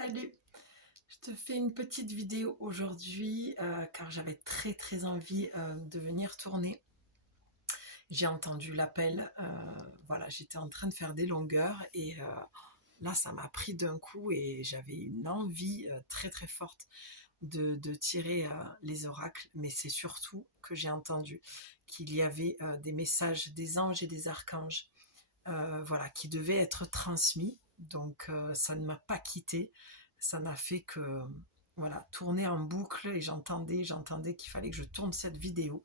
Salut, je te fais une petite vidéo aujourd'hui car j'avais très envie de venir tourner. J'ai entendu l'appel, voilà, j'étais en train de faire des longueurs et là ça m'a pris d'un coup et j'avais une envie très forte de tirer les oracles, mais c'est surtout que j'ai entendu qu'il y avait des messages des anges et des archanges, voilà, qui devaient être transmis. Donc ça ne m'a pas quitté, ça n'a fait que voilà, tourner en boucle et j'entendais qu'il fallait que je tourne cette vidéo.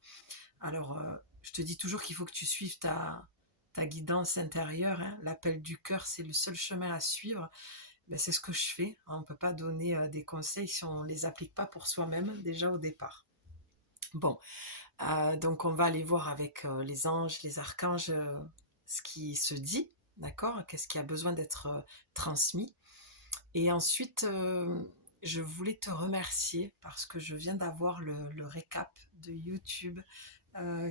Alors je te dis toujours qu'il faut que tu suives ta guidance intérieure, hein. L'appel du cœur, c'est le seul chemin à suivre. Ben, c'est ce que je fais. On ne peut pas donner des conseils si on ne les applique pas pour soi-même déjà au départ. Bon, donc on va aller voir avec les anges, les archanges, ce qui se dit, d'accord? Qu'est-ce qui a besoin d'être transmis? Et ensuite, je voulais te remercier parce que je viens d'avoir le récap de YouTube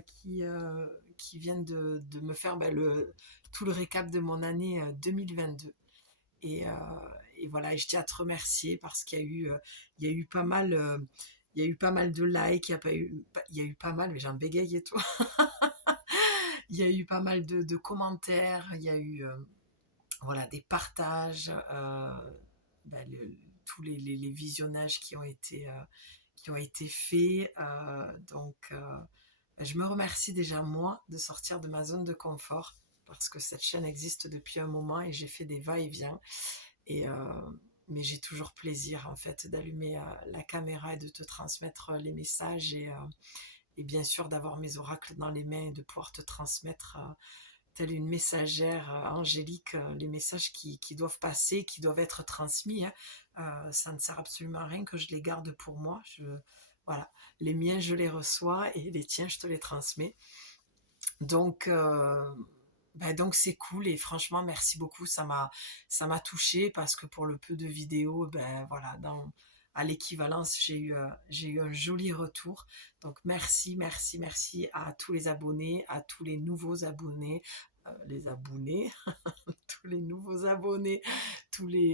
qui vient de me faire tout le récap de mon année 2022. Et, euh, et voilà, et je tiens à te remercier parce il y a eu pas mal, il y a eu pas mal de likes, il y a eu pas mal, mais j'ai un bégaye et tout. Il y a eu pas mal de commentaires, il y a eu voilà, des partages, tous les visionnages qui ont été faits. Donc, je me remercie déjà moi de sortir de ma zone de confort parce que cette chaîne existe depuis un moment et j'ai fait des va-et-vient. Et, mais j'ai toujours plaisir en fait d'allumer la caméra et de te transmettre les messages et bien sûr d'avoir mes oracles dans les mains et de pouvoir te transmettre telle une messagère angélique les messages qui doivent passer, qui doivent être transmis, hein. Ça ne sert absolument à rien que je les garde pour moi. Voilà, les miens je les reçois et les tiens je te les transmets. Donc donc c'est cool et franchement merci beaucoup, ça m'a touchée parce que pour le peu de vidéos, voilà, à l'équivalence j'ai eu un joli retour. Donc merci à tous les abonnés, à tous les nouveaux abonnés, les abonnés, tous les nouveaux abonnés,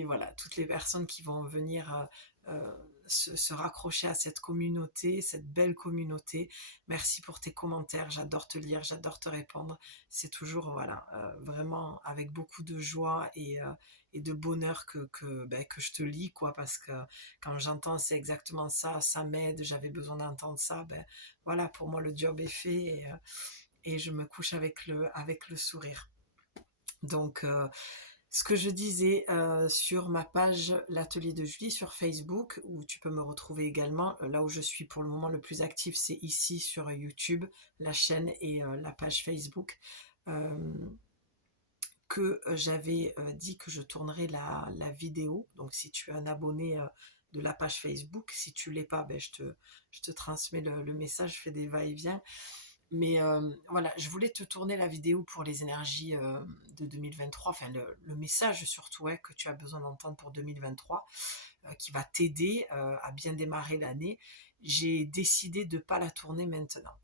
voilà, toutes les personnes qui vont venir se raccrocher à cette communauté, cette belle communauté. Merci pour tes commentaires, j'adore te lire, j'adore te répondre. C'est toujours voilà, vraiment avec beaucoup de joie et de bonheur que je te lis, quoi, parce que quand j'entends c'est exactement ça, ça m'aide, j'avais besoin d'entendre ça, voilà, pour moi le job est fait et je me couche avec le sourire. Donc, ce que je disais sur ma page L'Atelier de Julie sur Facebook, où tu peux me retrouver également, là où je suis pour le moment le plus active, c'est ici sur YouTube, la chaîne et la page Facebook, euh, que j'avais dit que je tournerais la vidéo. Donc, si tu es un abonné de la page Facebook, si tu ne l'es pas, je te transmets le message, je fais des va-et-vient. Mais voilà, je voulais te tourner la vidéo pour les énergies de 2023, enfin le message surtout que tu as besoin d'entendre pour 2023, qui va t'aider à bien démarrer l'année. J'ai décidé de ne pas la tourner maintenant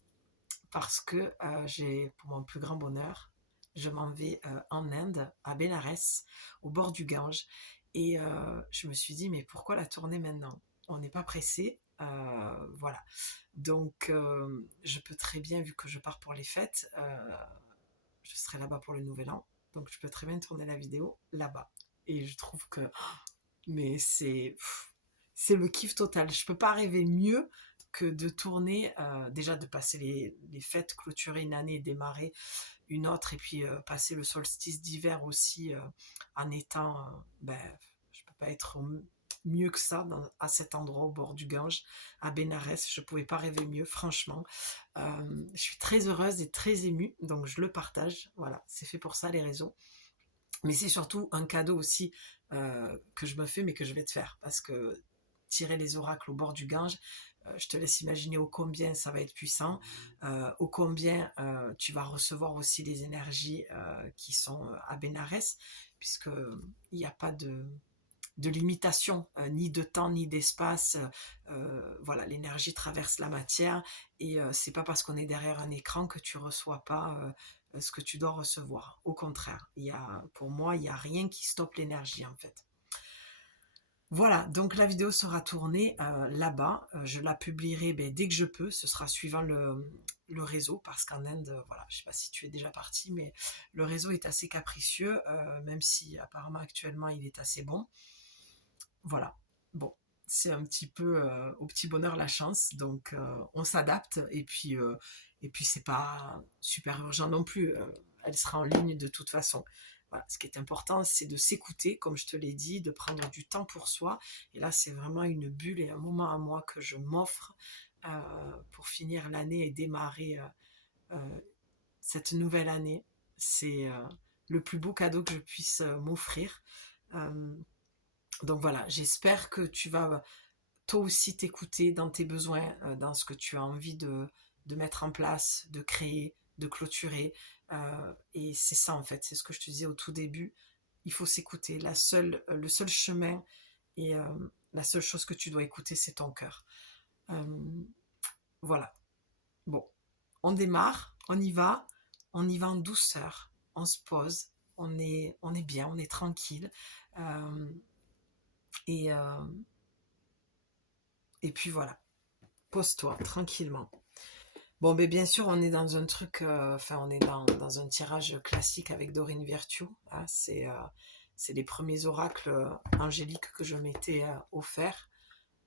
parce que pour mon plus grand bonheur, je m'en vais en Inde, à Bénarès, au bord du Gange. Et je me suis dit, mais pourquoi la tourner maintenant? On n'est pas pressé, voilà. Donc, je peux très bien, vu que je pars pour les fêtes, je serai là-bas pour le Nouvel An. Donc, je peux très bien tourner la vidéo là-bas. Et je trouve que, mais c'est le kiff total. Je peux pas rêver mieux que de tourner, déjà de passer les fêtes, clôturer une année et démarrer une autre, et puis passer le solstice d'hiver aussi en étant, je peux pas être mieux que ça à cet endroit au bord du Gange, à Bénarès. Je pouvais pas rêver mieux, franchement. Je suis très heureuse et très émue, donc je le partage. Voilà, c'est fait pour ça les réseaux. Mais c'est surtout un cadeau aussi que je me fais, mais que je vais te faire, parce que tirer les oracles au bord du Gange, je te laisse imaginer ô combien ça va être puissant, ô combien tu vas recevoir aussi les énergies qui sont à Bénarès, puisque il n'y a pas de limitation, ni de temps ni d'espace. Voilà, l'énergie traverse la matière et c'est pas parce qu'on est derrière un écran que tu reçois pas ce que tu dois recevoir. Au contraire, pour moi, il y a rien qui stoppe l'énergie en fait. Voilà, donc la vidéo sera tournée là-bas. Je la publierai dès que je peux. Ce sera suivant le réseau parce qu'en Inde, voilà, je ne sais pas si tu es déjà parti, mais le réseau est assez capricieux, même si apparemment actuellement il est assez bon. Voilà, bon, c'est un petit peu au petit bonheur la chance, donc on s'adapte et puis c'est pas super urgent non plus. Elle sera en ligne de toute façon. Voilà, ce qui est important, c'est de s'écouter, comme je te l'ai dit, de prendre du temps pour soi. Et là, c'est vraiment une bulle et un moment à moi que je m'offre pour finir l'année et démarrer euh, cette nouvelle année. C'est le plus beau cadeau que je puisse m'offrir. Euh, donc voilà, j'espère que tu vas toi aussi t'écouter dans tes besoins, dans ce que tu as envie de mettre en place, de créer, de clôturer. Et c'est ça en fait, c'est ce que je te disais au tout début. Il faut s'écouter. Le seul chemin et la seule chose que tu dois écouter, c'est ton cœur. Euh, voilà. Bon, on démarre, on y va en douceur, on se pose, on est bien, on est tranquille. Euh, et, euh, et puis voilà, pose-toi tranquillement. Bon, ben bien sûr, on est dans un truc, enfin, on est dans un tirage classique avec Dorine Virtue. Hein, c'est les premiers oracles angéliques que je m'étais offert.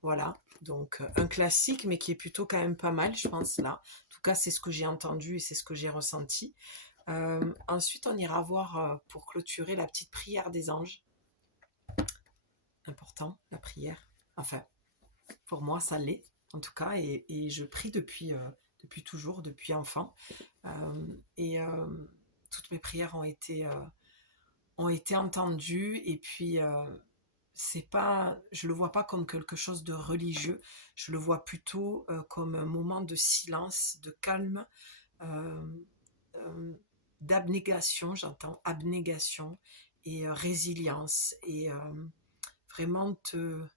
Voilà, donc un classique, mais qui est plutôt quand même pas mal, je pense, là. En tout cas, c'est ce que j'ai entendu et c'est ce que j'ai ressenti. Ensuite, on ira voir, pour clôturer, la petite prière des anges. Important, la prière. Enfin, pour moi, ça l'est, en tout cas, et je prie depuis toujours, depuis enfant. Euh, et toutes mes prières ont été entendues, et puis c'est pas, je le vois pas comme quelque chose de religieux, je le vois plutôt comme un moment de silence, de calme, euh, euh, d'abnégation, j'entends abnégation et résilience, et vraiment te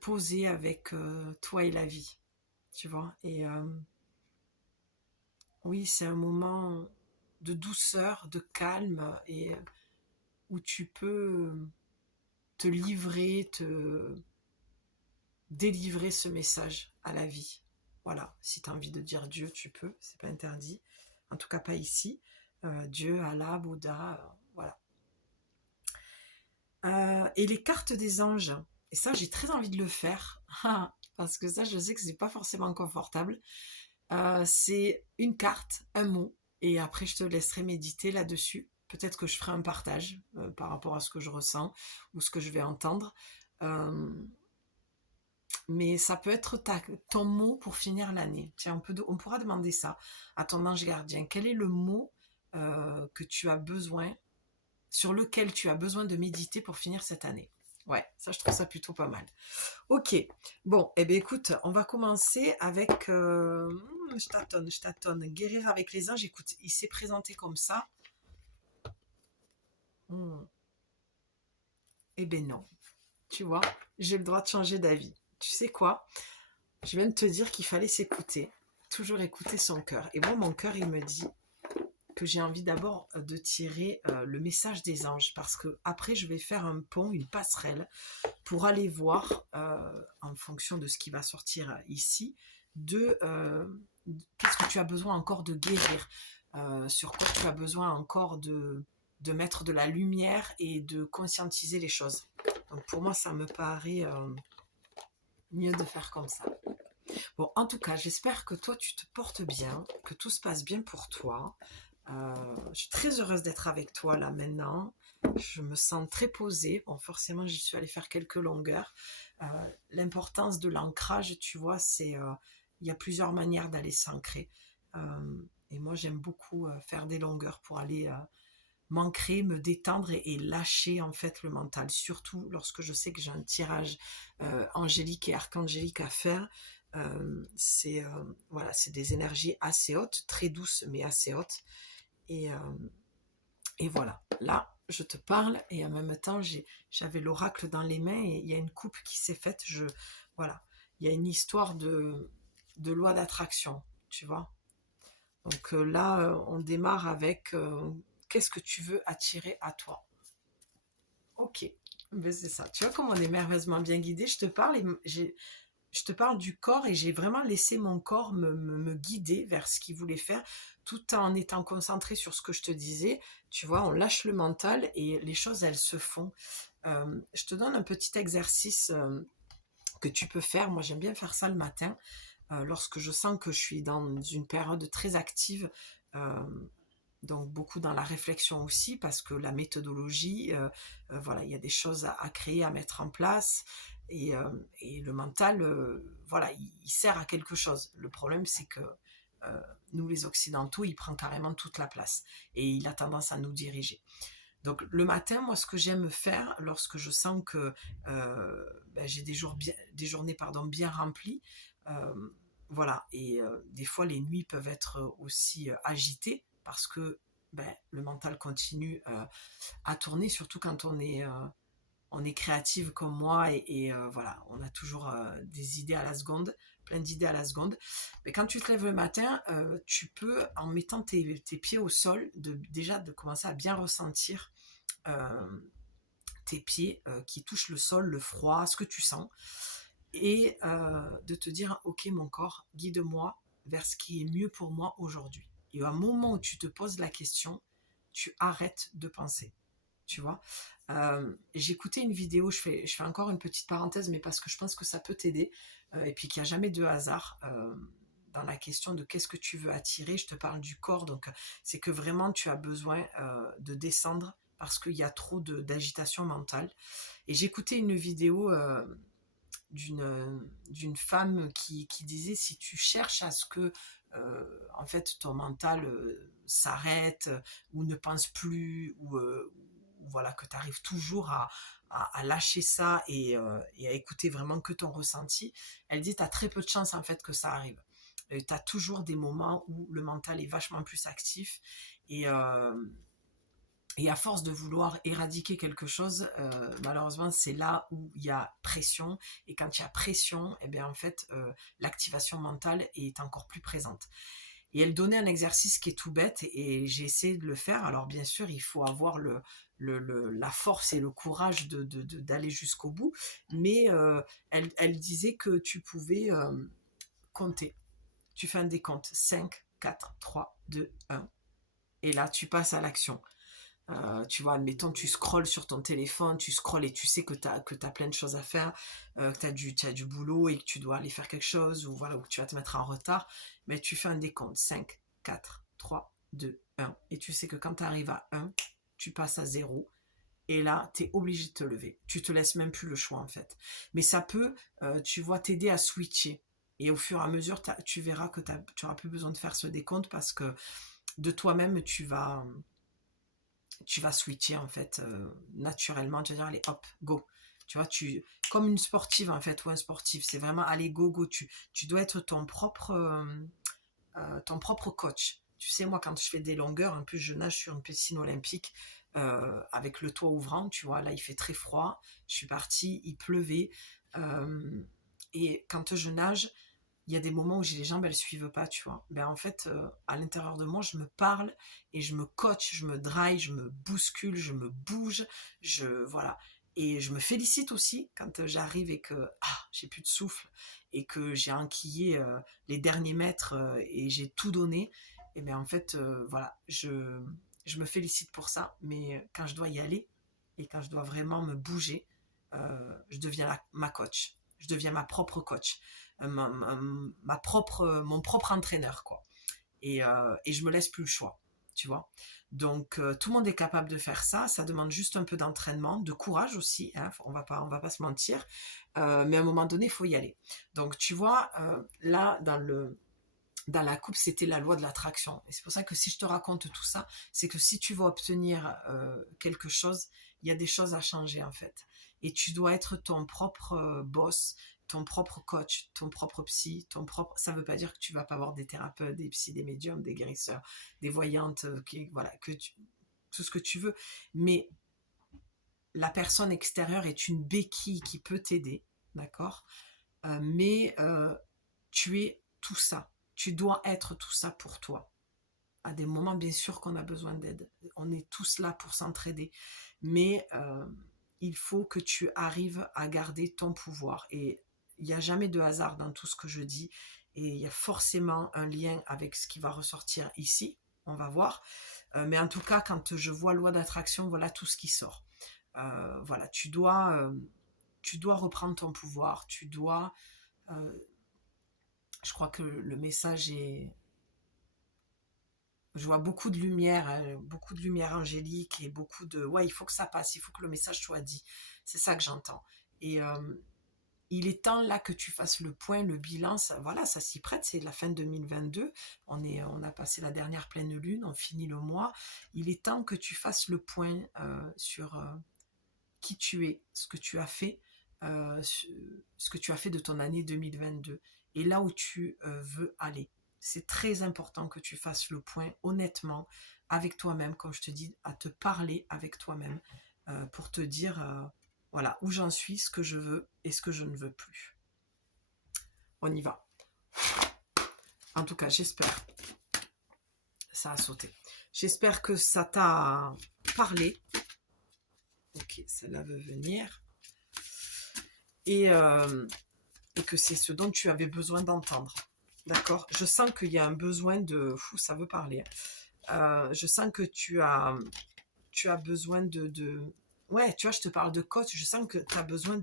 poser avec toi et la vie, tu vois. Et oui, c'est un moment de douceur, de calme, et où tu peux te livrer, te délivrer ce message à la vie. Voilà, si tu as envie de dire Dieu, tu peux, c'est pas interdit. En tout cas, pas ici. Dieu, Allah, Bouddha, voilà. Et les cartes des anges, et ça, j'ai très envie de le faire, parce que ça, je sais que c'est pas forcément confortable. C'est une carte, un mot, et après, je te laisserai méditer là-dessus. Peut-être que je ferai un partage par rapport à ce que je ressens ou ce que je vais entendre. Euh, mais ça peut être ton mot pour finir l'année. Tiens, on pourra demander ça à ton ange gardien. Quel est le mot que tu as besoin, sur lequel tu as besoin de méditer pour finir cette année? Ouais, ça, je trouve ça plutôt pas mal. Ok, bon, eh bien écoute, on va commencer avec, je tâtonne, guérir avec les anges. Écoute, il s'est présenté comme ça. Eh bien non, tu vois, j'ai le droit de changer d'avis. Tu sais quoi? Je viens de te dire qu'il fallait s'écouter, toujours écouter son cœur. Et moi, mon cœur, il me dit que j'ai envie d'abord de tirer le message des anges, parce que après, je vais faire un pont, une passerelle, pour aller voir, en fonction de ce qui va sortir ici, de qu'est-ce que tu as besoin encore de guérir, sur quoi tu as besoin encore de mettre de la lumière et de conscientiser les choses. Donc pour moi, ça me paraît mieux de faire comme ça. Bon, en tout cas, j'espère que toi, tu te portes bien, que tout se passe bien pour toi. Je suis très heureuse d'être avec toi là maintenant. Je me sens très posée. Bon, forcément, j'y suis allée faire quelques longueurs. Euh, L'importance de l'ancrage, tu vois, c'est il y a plusieurs manières d'aller s'ancrer. Et moi, j'aime beaucoup faire des longueurs pour aller m'ancrer, me détendre et lâcher en fait le mental. Surtout lorsque je sais que j'ai un tirage angélique et archangélique à faire. Voilà, c'est des énergies assez hautes, très douces mais assez hautes. Et, euh, et voilà, là, je te parle et en même temps, j'avais l'oracle dans les mains et il y a une coupe qui s'est faite. Voilà, il y a une histoire de loi d'attraction, tu vois. Donc là, on démarre avec qu'est-ce que tu veux attirer à toi. Ok, Ben, c'est ça. Tu vois comme on est merveilleusement bien guidé. Je te parle je te parle du corps et j'ai vraiment laissé mon corps me guider vers ce qu'il voulait faire tout en étant concentré sur ce que je te disais. Tu vois, on lâche le mental et les choses, elles se font. Je te donne un petit exercice que tu peux faire. Moi, j'aime bien faire ça le matin lorsque je sens que je suis dans une période très active. euh, donc beaucoup dans la réflexion aussi, parce que la méthodologie, voilà, il y a des choses à créer, à mettre en place, et le mental, voilà, il sert à quelque chose. Le problème, c'est que nous, les Occidentaux, il prend carrément toute la place, et il a tendance à nous diriger. Donc le matin, moi, ce que j'aime faire, lorsque je sens que j'ai des journées bien remplies, euh, voilà, et des fois les nuits peuvent être aussi agitées parce que le mental continue à tourner, surtout quand on est créative comme moi et voilà, on a toujours des idées à la seconde, plein d'idées à la seconde. Mais quand tu te lèves le matin, tu peux, en mettant tes pieds au sol, déjà de commencer à bien ressentir euh, tes pieds qui touchent le sol, le froid, ce que tu sens, et de te dire, ok mon corps, guide-moi vers ce qui est mieux pour moi aujourd'hui. Et à un moment où tu te poses la question, tu arrêtes de penser. Tu vois, j'ai écouté une vidéo, je fais encore une petite parenthèse, mais parce que je pense que ça peut t'aider, et puis qu'il n'y a jamais de hasard dans la question de qu'est-ce que tu veux attirer. Je te parle du corps, donc c'est que vraiment tu as besoin de descendre parce qu'il y a trop d'agitation mentale. Et j'ai écouté une vidéo d'une femme qui disait, si tu cherches à ce que en fait ton mental s'arrête ou ne pense plus ou voilà, que tu arrives toujours à lâcher ça et à écouter vraiment que ton ressenti, elle dit tu as très peu de chance en fait que ça arrive. Tu as toujours des moments où le mental est vachement plus actif et, euh, et à force de vouloir éradiquer quelque chose, malheureusement, c'est là où il y a pression. Et quand il y a pression, eh bien, en fait, l'activation mentale est encore plus présente. Et elle donnait un exercice qui est tout bête et j'ai essayé de le faire. Alors, bien sûr, il faut avoir la force et le courage d'aller jusqu'au bout. Mais elle disait que tu pouvais compter. Tu fais un décompte. 5, 4, 3, 2, 1. Et là, tu passes à l'action. Tu vois, admettons, tu scrolles sur ton téléphone, tu scrolles et tu sais que tu as plein de choses à faire, que tu as du boulot et que tu dois aller faire quelque chose, ou voilà, ou que tu vas te mettre en retard, mais tu fais un décompte, 5, 4, 3, 2, 1, et tu sais que quand tu arrives à 1, tu passes à 0, et là, tu es obligé de te lever. Tu te laisses même plus le choix, en fait. Mais ça peut, tu vois, t'aider à switcher. Et au fur et à mesure, tu verras que tu n'auras plus besoin de faire ce décompte parce que de toi-même, tu vas switcher en fait naturellement, tu vas dire allez hop, go. Tu vois, comme une sportive en fait, ou un sportif, c'est vraiment allez go, go, tu dois être ton propre coach. Tu sais, moi quand je fais des longueurs, en plus je nage sur une piscine olympique avec le toit ouvrant, tu vois, là il fait très froid, je suis partie, il pleuvait, euh, et quand je nage, il y a des moments où j'ai les jambes, elles suivent pas, tu vois. Ben en fait, à l'intérieur de moi, je me parle et je me coach, je me drive, je me bouscule, je me bouge, voilà. Et je me félicite aussi quand j'arrive et que j'ai plus de souffle et que j'ai enquillé les derniers mètres et j'ai tout donné. Et bien en fait, voilà, je me félicite pour ça. Mais quand je dois y aller et quand je dois vraiment me bouger, je deviens ma coach. Je deviens ma propre coach. Mon propre entraîneur, quoi. Et je me laisse plus le choix, tu vois. Donc, tout le monde est capable de faire ça. Ça demande juste un peu d'entraînement, de courage aussi. Hein, on va pas se mentir. Mais à un moment donné, il faut y aller. Donc, tu vois, là, dans la coupe, c'était la loi de l'attraction. Et c'est pour ça que si je te raconte tout ça, c'est que si tu veux obtenir quelque chose, il y a des choses à changer en fait. Et tu dois être ton propre boss, ton propre coach, ton propre psy, Ça ne veut pas dire que tu vas pas avoir des thérapeutes, des psys, des médiums, des guérisseurs, des voyantes, voilà, tout ce que tu veux. Mais la personne extérieure est une béquille qui peut t'aider, d'accord. Mais tu es tout ça. Tu dois être tout ça pour toi. À des moments, bien sûr qu'on a besoin d'aide. On est tous là pour s'entraider. Mais il faut que tu arrives à garder ton pouvoir. Et il n'y a jamais de hasard dans tout ce que je dis. Et il y a forcément un lien avec ce qui va ressortir ici. On va voir. Mais en tout cas, quand je vois loi d'attraction, voilà tout ce qui sort. Voilà, tu dois reprendre ton pouvoir. Tu dois... je crois que le message est... Je vois beaucoup de lumière angélique et beaucoup de... Ouais, il faut que ça passe, il faut que le message soit dit. C'est ça que j'entends. Et il est temps là que tu fasses le point, le bilan. Ça, voilà, ça s'y prête, c'est la fin 2022. On a passé la dernière pleine lune, on finit le mois. Il est temps que tu fasses le point sur qui tu es, ce que tu as fait, ce que tu as fait de ton année 2022 et là où tu veux aller. C'est très important que tu fasses le point honnêtement avec toi-même, comme je te dis, à te parler avec toi-même pour te dire voilà où j'en suis, ce que je veux et ce que je ne veux plus. On y va. En tout cas, j'espère. Ça a sauté. J'espère que ça t'a parlé. Ok, celle-là veut venir. Et que c'est ce dont tu avais besoin d'entendre. D'accord? Je sens qu'il y a un besoin de... Fou, ça veut parler. Je sens que tu as besoin de... Ouais, tu vois, je te parle de coach. Je sens que tu as besoin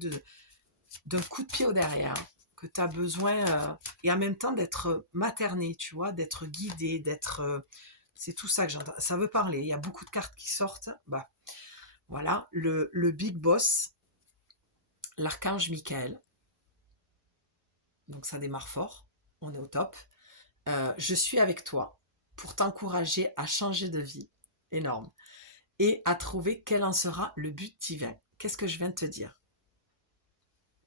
d'un coup de pied au derrière. Que tu as besoin... et en même temps d'être materné, tu vois, d'être guidé, d'être... c'est tout ça que j'entends. Ça veut parler. Il y a beaucoup de cartes qui sortent. Bah, voilà. Le Big Boss, l'archange Michael. Donc ça démarre fort. On est au top. Je suis avec toi pour t'encourager à changer de vie, énorme, et à trouver quel en sera le but divin. Qu'est-ce que je viens de te dire?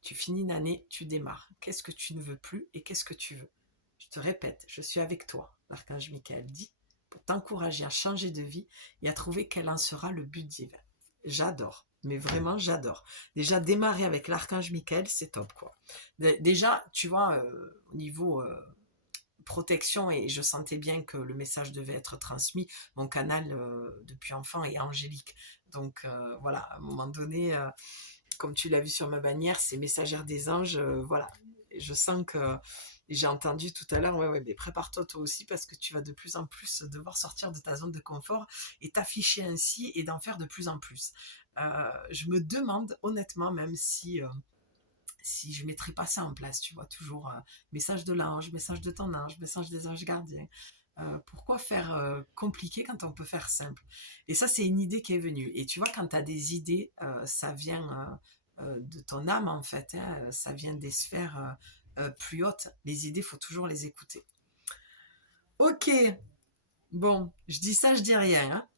Tu finis une année, tu démarres. Qu'est-ce que tu ne veux plus et qu'est-ce que tu veux? Je te répète, je suis avec toi, l'archange Michael dit, pour t'encourager à changer de vie et à trouver quel en sera le but divin. J'adore, mais vraiment j'adore. Déjà, démarrer avec l'archange Michael, c'est top, quoi. Déjà, tu vois, au niveau... protection et je sentais bien que le message devait être transmis. Mon canal depuis enfant est angélique. Donc voilà, à un moment donné, comme tu l'as vu sur ma bannière, c'est messagère des anges. Voilà, et je sens que j'ai entendu tout à l'heure, ouais, mais prépare-toi toi aussi parce que tu vas de plus en plus devoir sortir de ta zone de confort et t'afficher ainsi et d'en faire de plus en plus. Je me demande honnêtement, même si je ne mettrais pas ça en place, tu vois, toujours message de l'ange, message de ton ange, message des anges gardiens. Pourquoi faire compliqué quand on peut faire simple? Et ça, c'est une idée qui est venue. Et tu vois, quand tu as des idées, ça vient de ton âme, en fait. Hein, ça vient des sphères plus hautes. Les idées, il faut toujours les écouter. Ok, bon, je dis ça, je dis rien. Hein.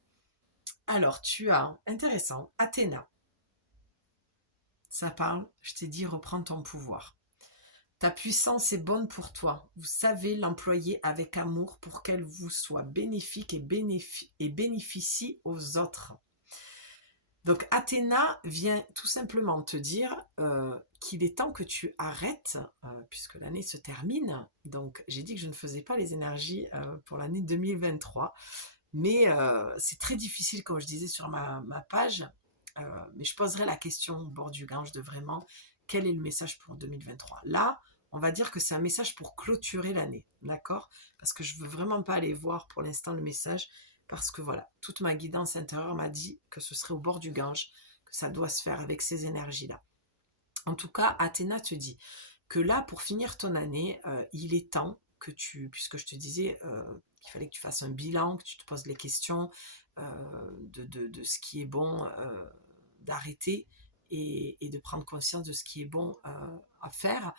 Alors, tu as, intéressant, Athéna. Ça parle, je t'ai dit, reprends ton pouvoir. Ta puissance est bonne pour toi. Vous savez l'employer avec amour pour qu'elle vous soit bénéfique et bénéficie aux autres. Donc Athéna vient tout simplement te dire qu'il est temps que tu arrêtes, puisque l'année se termine. Donc j'ai dit que je ne faisais pas les énergies pour l'année 2023. Mais c'est très difficile, comme je disais sur ma page. Mais je poserai la question au bord du Gange de vraiment quel est le message pour 2023. Là, on va dire que c'est un message pour clôturer l'année, d'accord? Parce que je ne veux vraiment pas aller voir pour l'instant le message, parce que voilà, toute ma guidance intérieure m'a dit que ce serait au bord du Gange, que ça doit se faire avec ces énergies-là. En tout cas, Athéna te dit que là, pour finir ton année, il est temps que tu, puisque je te disais qu'il fallait que tu fasses un bilan, que tu te poses les questions de ce qui est bon d'arrêter et de prendre conscience de ce qui est bon à faire,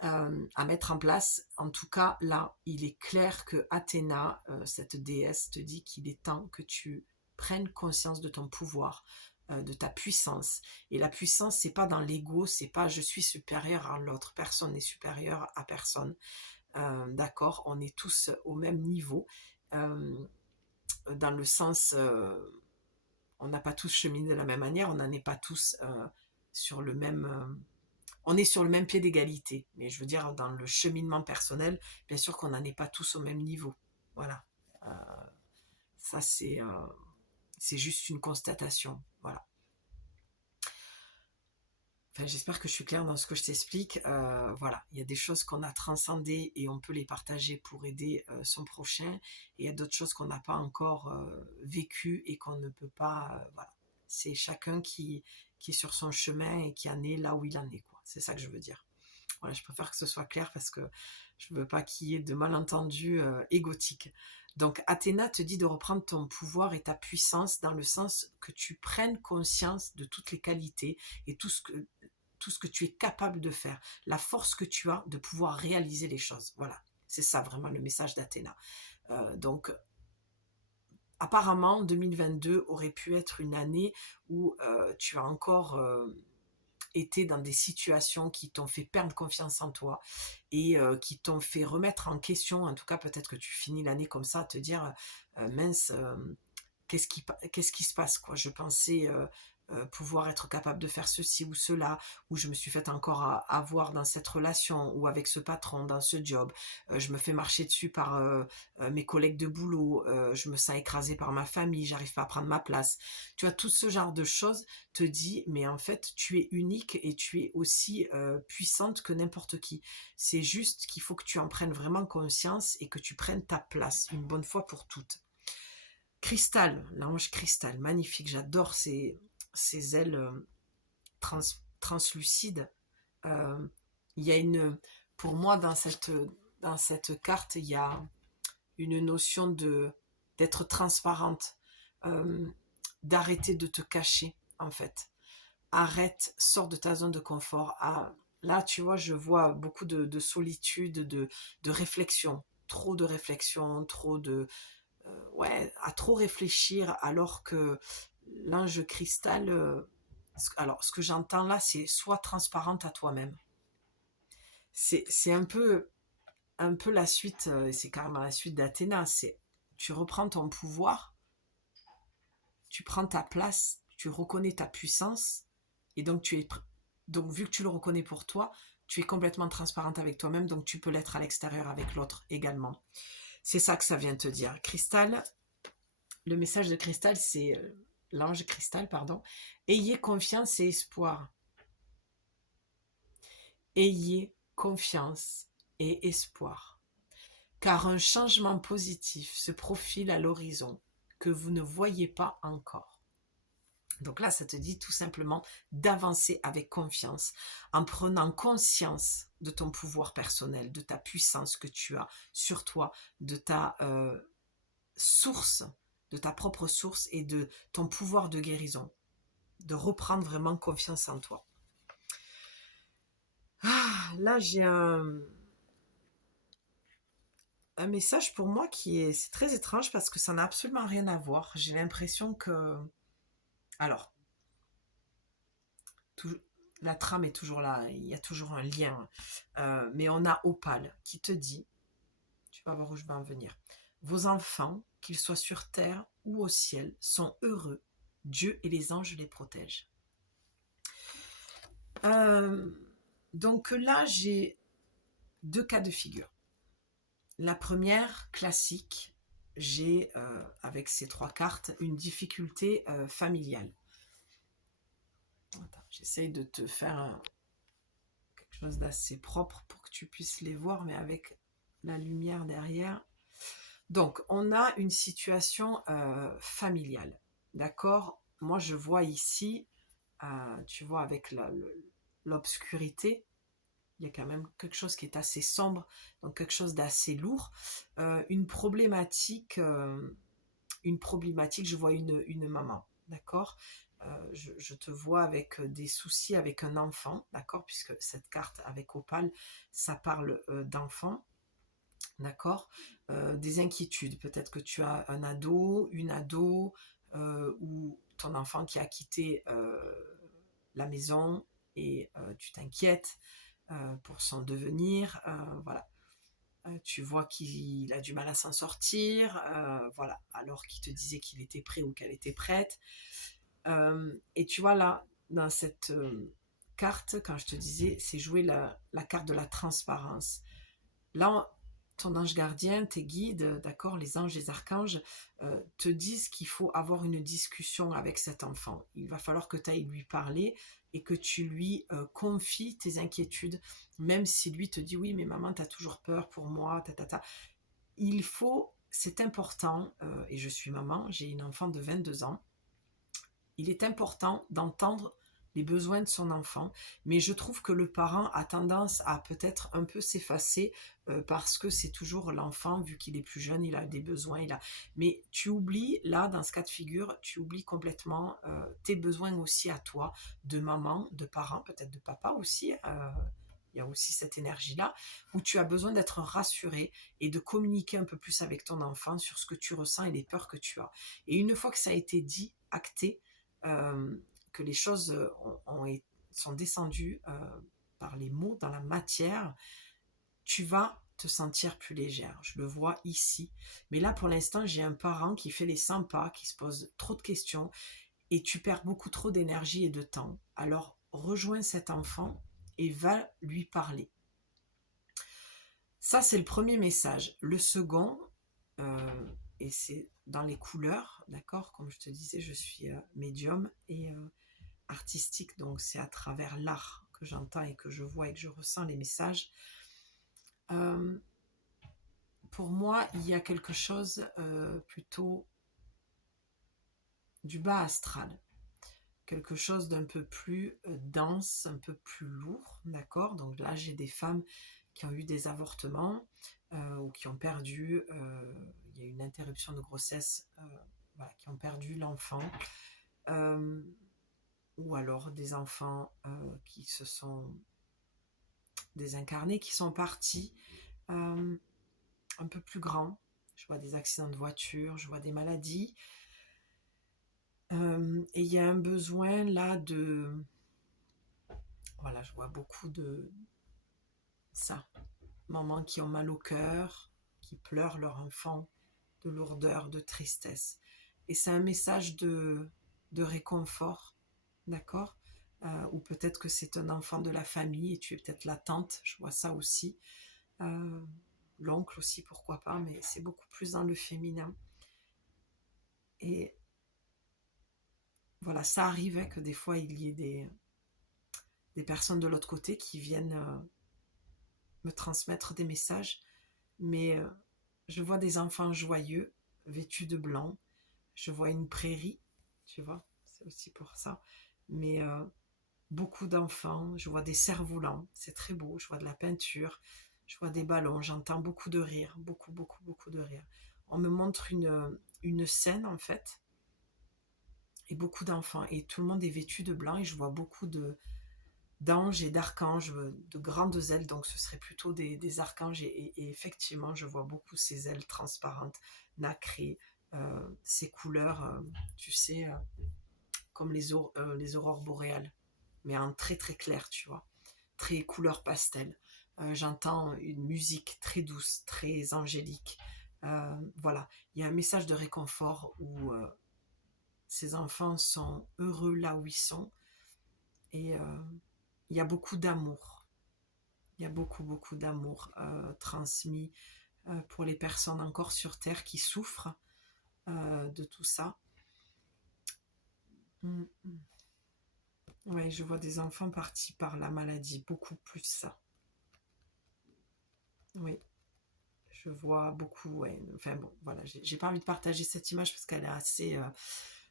à mettre en place. En tout cas, là, il est clair que Athéna, cette déesse, te dit qu'il est temps que tu prennes conscience de ton pouvoir, de ta puissance. Et la puissance, c'est pas dans l'ego, c'est pas je suis supérieur à l'autre. Personne n'est supérieur à personne. D'accord, on est tous au même niveau, dans le sens, on n'a pas tous cheminé de la même manière, on n'en est pas tous sur le même... on est sur le même pied d'égalité, mais je veux dire, dans le cheminement personnel, bien sûr qu'on n'en est pas tous au même niveau. Voilà. Ça, c'est juste une constatation. Voilà. Enfin, j'espère que je suis claire dans ce que je t'explique. Voilà, il y a des choses qu'on a transcendées et on peut les partager pour aider son prochain. Et il y a d'autres choses qu'on n'a pas encore vécues et qu'on ne peut pas. Voilà, c'est chacun qui est sur son chemin et qui en est là où il en est, quoi. C'est ça que je veux dire. Voilà, je préfère que ce soit clair parce que je ne veux pas qu'il y ait de malentendus égotiques. Donc, Athéna te dit de reprendre ton pouvoir et ta puissance dans le sens que tu prennes conscience de toutes les qualités et tout ce que tu es capable de faire, la force que tu as de pouvoir réaliser les choses. Voilà, c'est ça vraiment le message d'Athéna. Donc, apparemment, 2022 aurait pu être une année où tu as encore été dans des situations qui t'ont fait perdre confiance en toi et qui t'ont fait remettre en question. En tout cas, peut-être que tu finis l'année comme ça, à te dire mince, qu'est-ce qui se passe, quoi. Je pensais pouvoir être capable de faire ceci ou cela, ou je me suis fait encore avoir dans cette relation ou avec ce patron, dans ce job. Je me fais marcher dessus par mes collègues de boulot, je me sens écrasée par ma famille, j'arrive pas à prendre ma place. Tu vois, tout ce genre de choses te dit, mais en fait, tu es unique et tu es aussi puissante que n'importe qui. C'est juste qu'il faut que tu en prennes vraiment conscience et que tu prennes ta place une bonne fois pour toutes. Cristal, l'ange cristal, magnifique, j'adore ces ailes translucides. Euh, il y a pour moi, dans cette carte, il y a une notion d'être transparente, euh, d'arrêter de te cacher, en fait. Arrête, sors de ta zone de confort. Là, tu vois, je vois beaucoup de solitude, de réflexion. Trop de réflexion, trop de, ouais, à trop réfléchir, alors que l'ange cristal, alors ce que j'entends là, c'est sois transparente à toi-même. C'est un peu la suite, c'est carrément la suite d'Athéna, c'est tu reprends ton pouvoir, tu prends ta place, tu reconnais ta puissance, et donc donc vu que tu le reconnais pour toi, tu es complètement transparente avec toi-même, donc tu peux l'être à l'extérieur avec l'autre également. C'est ça que ça vient te dire. Cristal, le message de Cristal, c'est l'ange Cristal, pardon. Ayez confiance et espoir. Ayez confiance et espoir. Car un changement positif se profile à l'horizon que vous ne voyez pas encore. Donc là, ça te dit tout simplement d'avancer avec confiance en prenant conscience de ton pouvoir personnel, de ta puissance que tu as sur toi, de ta source, de ta propre source et de ton pouvoir de guérison, de reprendre vraiment confiance en toi. Là, j'ai un message pour moi c'est très étrange parce que ça n'a absolument rien à voir. J'ai l'impression que, alors, tout, la trame est toujours là, il y a toujours un lien, mais on a Opale qui te dit, tu vas voir où je vais en venir, vos enfants, qu'ils soient sur terre ou au ciel, sont heureux. Dieu et les anges les protègent. Donc là, j'ai deux cas de figure. La première, classique, j'ai, avec ces trois cartes, une difficulté familiale. Attends, j'essaye de te faire quelque chose d'assez propre pour que tu puisses les voir, mais avec la lumière derrière. Donc, on a une situation familiale, d'accord? Moi, je vois ici, tu vois, avec l'obscurité, il y a quand même quelque chose qui est assez sombre, donc quelque chose d'assez lourd. Une problématique, je vois une maman, d'accord? Je te vois avec des soucis avec un enfant, d'accord? Puisque cette carte avec Opale, ça parle d'enfant, d'accord? Des inquiétudes, peut-être que tu as un ado, une ado, ou ton enfant qui a quitté la maison et tu t'inquiètes pour son devenir, voilà. Tu vois qu'il a du mal à s'en sortir, voilà, alors qu'il te disait qu'il était prêt ou qu'elle était prête. Et tu vois là, dans cette carte, quand je te disais, c'est jouer la carte de la transparence. Là, ton ange gardien, tes guides, d'accord, les anges, les archanges, te disent qu'il faut avoir une discussion avec cet enfant. Il va falloir que tu ailles lui parler et que tu lui confies tes inquiétudes, même si lui te dit oui mais maman t'as toujours peur pour moi, c'est important, et je suis maman, j'ai une enfant de 22 ans, il est important d'entendre les besoins de son enfant, mais je trouve que le parent a tendance à peut-être un peu s'effacer parce que c'est toujours l'enfant, vu qu'il est plus jeune, il a des besoins, mais tu oublies, là, dans ce cas de figure, tu oublies complètement tes besoins aussi à toi, de maman, de parent, peut-être de papa aussi, il y a aussi cette énergie-là, où tu as besoin d'être rassuré et de communiquer un peu plus avec ton enfant sur ce que tu ressens et les peurs que tu as. Et une fois que ça a été dit, acté, euh, que les choses sont descendues par les mots dans la matière, tu vas te sentir plus légère. Je le vois ici. Mais là, pour l'instant, j'ai un parent qui fait les 100 pas, qui se pose trop de questions, et tu perds beaucoup trop d'énergie et de temps. Alors, rejoins cet enfant et va lui parler. Ça, c'est le premier message. Le second, et c'est dans les couleurs, d'accord? Comme je te disais, je suis médium et artistique, donc c'est à travers l'art que j'entends et que je vois et que je ressens les messages. Pour moi, il y a quelque chose plutôt du bas astral, quelque chose d'un peu plus dense, un peu plus lourd, d'accord? Donc là, j'ai des femmes qui ont eu des avortements ou qui ont perdu, il y a une interruption de grossesse, voilà, qui ont perdu l'enfant, ou alors des enfants qui se sont désincarnés, qui sont partis un peu plus grands. Je vois des accidents de voiture, je vois des maladies. Et il y a un besoin là de... Voilà, je vois beaucoup de ça. Mamans qui ont mal au cœur, qui pleurent leur enfant, de lourdeur, de tristesse. Et c'est un message de réconfort, d'accord? Ou peut-être que c'est un enfant de la famille et tu es peut-être la tante, je vois ça aussi. L'oncle aussi, pourquoi pas, mais c'est beaucoup plus dans le féminin. Et voilà, ça arrivait que des fois il y ait des personnes de l'autre côté qui viennent me transmettre des messages, mais je vois des enfants joyeux, vêtus de blanc, je vois une prairie, tu vois, c'est aussi pour ça, mais beaucoup d'enfants, je vois des cerfs-volants, c'est très beau, je vois de la peinture, je vois des ballons, j'entends beaucoup de rire, beaucoup, beaucoup, beaucoup de rire. On me montre une scène en fait, et beaucoup d'enfants, et tout le monde est vêtu de blanc, et je vois beaucoup d'anges et d'archanges, de grandes ailes, donc ce serait plutôt des archanges, et effectivement, je vois beaucoup ces ailes transparentes, nacrées, ces couleurs, tu sais, comme les aurores boréales, mais en très très clair, tu vois, très couleur pastel. J'entends une musique très douce, très angélique. Voilà, il y a un message de réconfort où ces enfants sont heureux là où ils sont, et il y a beaucoup d'amour. Il y a beaucoup, beaucoup d'amour transmis pour les personnes encore sur Terre qui souffrent de tout ça. Ouais, je vois des enfants partis par la maladie, beaucoup plus ça. Oui, je vois beaucoup, ouais. Enfin bon, voilà, j'ai pas envie de partager cette image parce qu'elle est assez...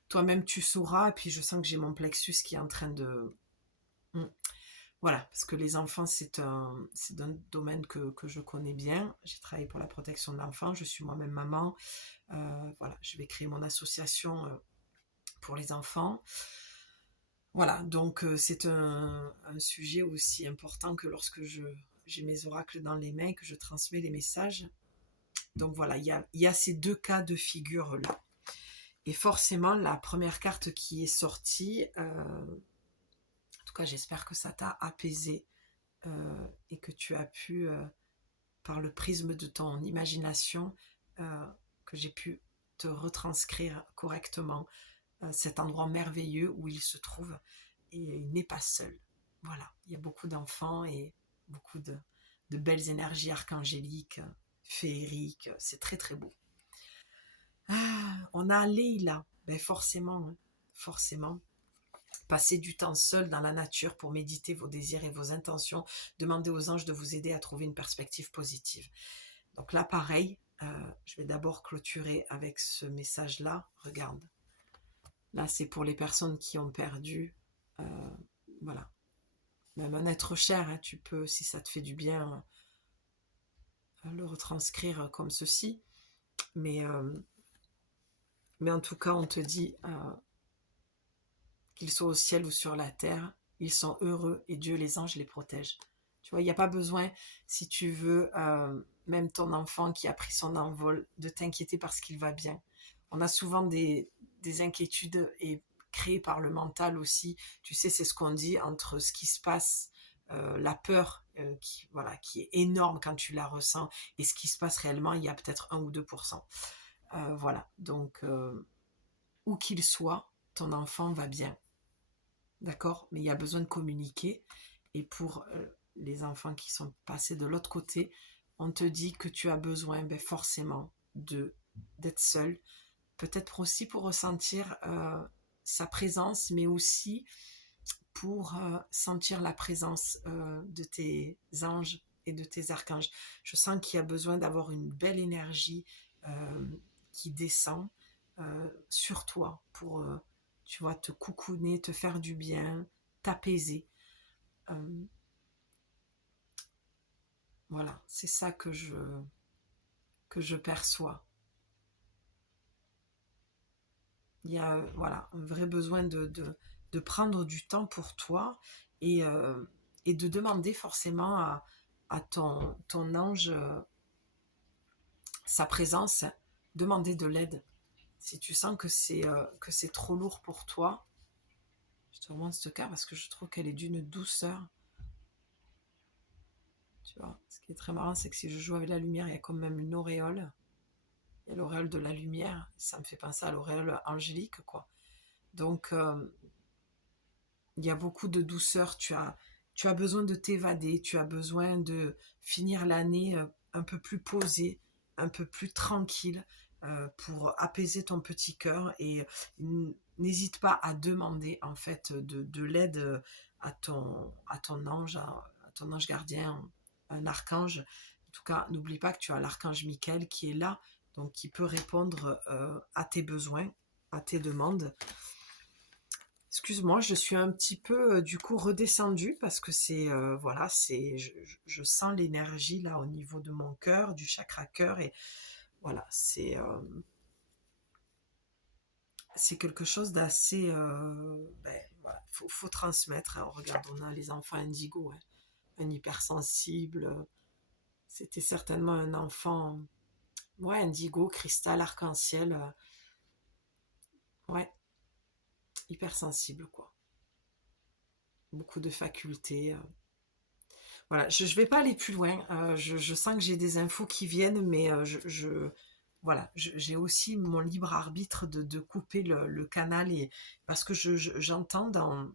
toi-même tu sauras, et puis je sens que j'ai mon plexus qui est en train de... Voilà, parce que les enfants, c'est un domaine que je connais bien. J'ai travaillé pour la protection de l'enfant, je suis moi-même maman. Voilà, je vais créer mon association pour les enfants. Voilà, donc c'est un sujet aussi important que lorsque j'ai mes oracles dans les mains, que je transmets les messages. Donc voilà, il y a ces deux cas de figure là. Et forcément, la première carte qui est sortie, en tout cas j'espère que ça t'a apaisé et que tu as pu, par le prisme de ton imagination, que j'ai pu te retranscrire correctement cet endroit merveilleux où il se trouve, et il n'est pas seul. Voilà, il y a beaucoup d'enfants et beaucoup de belles énergies archangéliques, féeriques, c'est très très beau. Ah, on a Leïla, ben forcément, hein, forcément. Passez du temps seul dans la nature pour méditer vos désirs et vos intentions. Demandez aux anges de vous aider à trouver une perspective positive. Donc là, pareil, je vais d'abord clôturer avec ce message-là. Regarde. Là, c'est pour les personnes qui ont perdu, voilà, même un être cher, hein, tu peux, si ça te fait du bien, le retranscrire comme ceci. Mais en tout cas, on te dit qu'ils soient au ciel ou sur la terre, ils sont heureux et Dieu, les anges, les protègent. Tu vois, il n'y a pas besoin, si tu veux, même ton enfant qui a pris son envol, de t'inquiéter parce qu'il va bien. On a souvent des inquiétudes et créées par le mental aussi. Tu sais, c'est ce qu'on dit entre ce qui se passe, la peur qui est énorme quand tu la ressens, et ce qui se passe réellement, il y a peut-être 1 ou 2%. Voilà, donc où qu'il soit, ton enfant va bien. D'accord? Mais il y a besoin de communiquer. Et pour les enfants qui sont passés de l'autre côté, on te dit que tu as besoin forcément d'être seul. Peut-être aussi pour ressentir sa présence, mais aussi pour sentir la présence de tes anges et de tes archanges. Je sens qu'il y a besoin d'avoir une belle énergie qui descend sur toi pour, tu vois, te coucouner, te faire du bien, t'apaiser. Voilà, c'est ça que je perçois. Il y a voilà, un vrai besoin de prendre du temps pour toi et, et de demander forcément à ton ange sa présence, demander de l'aide. Si tu sens que c'est trop lourd pour toi, je te remonte cette carte parce que je trouve qu'elle est d'une douceur. Tu vois, ce qui est très marrant, c'est que si je joue avec la lumière, il y a quand même une auréole. Il y a l'auréole de la lumière, ça me fait penser à l'auréole angélique, quoi. Donc, il y a beaucoup de douceur. Tu as besoin de t'évader, tu as besoin de finir l'année un peu plus posée, un peu plus tranquille, pour apaiser ton petit cœur. Et n'hésite pas à demander en fait de l'aide à ton ange, à ton ange gardien, un archange. En tout cas, n'oublie pas que tu as l'archange Michael qui est là, donc qui peut répondre à tes besoins, à tes demandes. Excuse-moi, je suis un petit peu du coup redescendue parce que voilà, je sens l'énergie là au niveau de mon cœur, du chakra cœur, et voilà, c'est quelque chose d'assez, voilà, faut transmettre, hein. Regarde, on a les enfants indigo, hein, un hypersensible, c'était certainement un enfant, ouais, indigo, cristal, arc-en-ciel, ouais, hypersensible quoi, beaucoup de facultés. Voilà, je ne vais pas aller plus loin. Je sens que j'ai des infos qui viennent, mais voilà, j'ai aussi mon libre arbitre de couper le canal, et parce que j'entends dans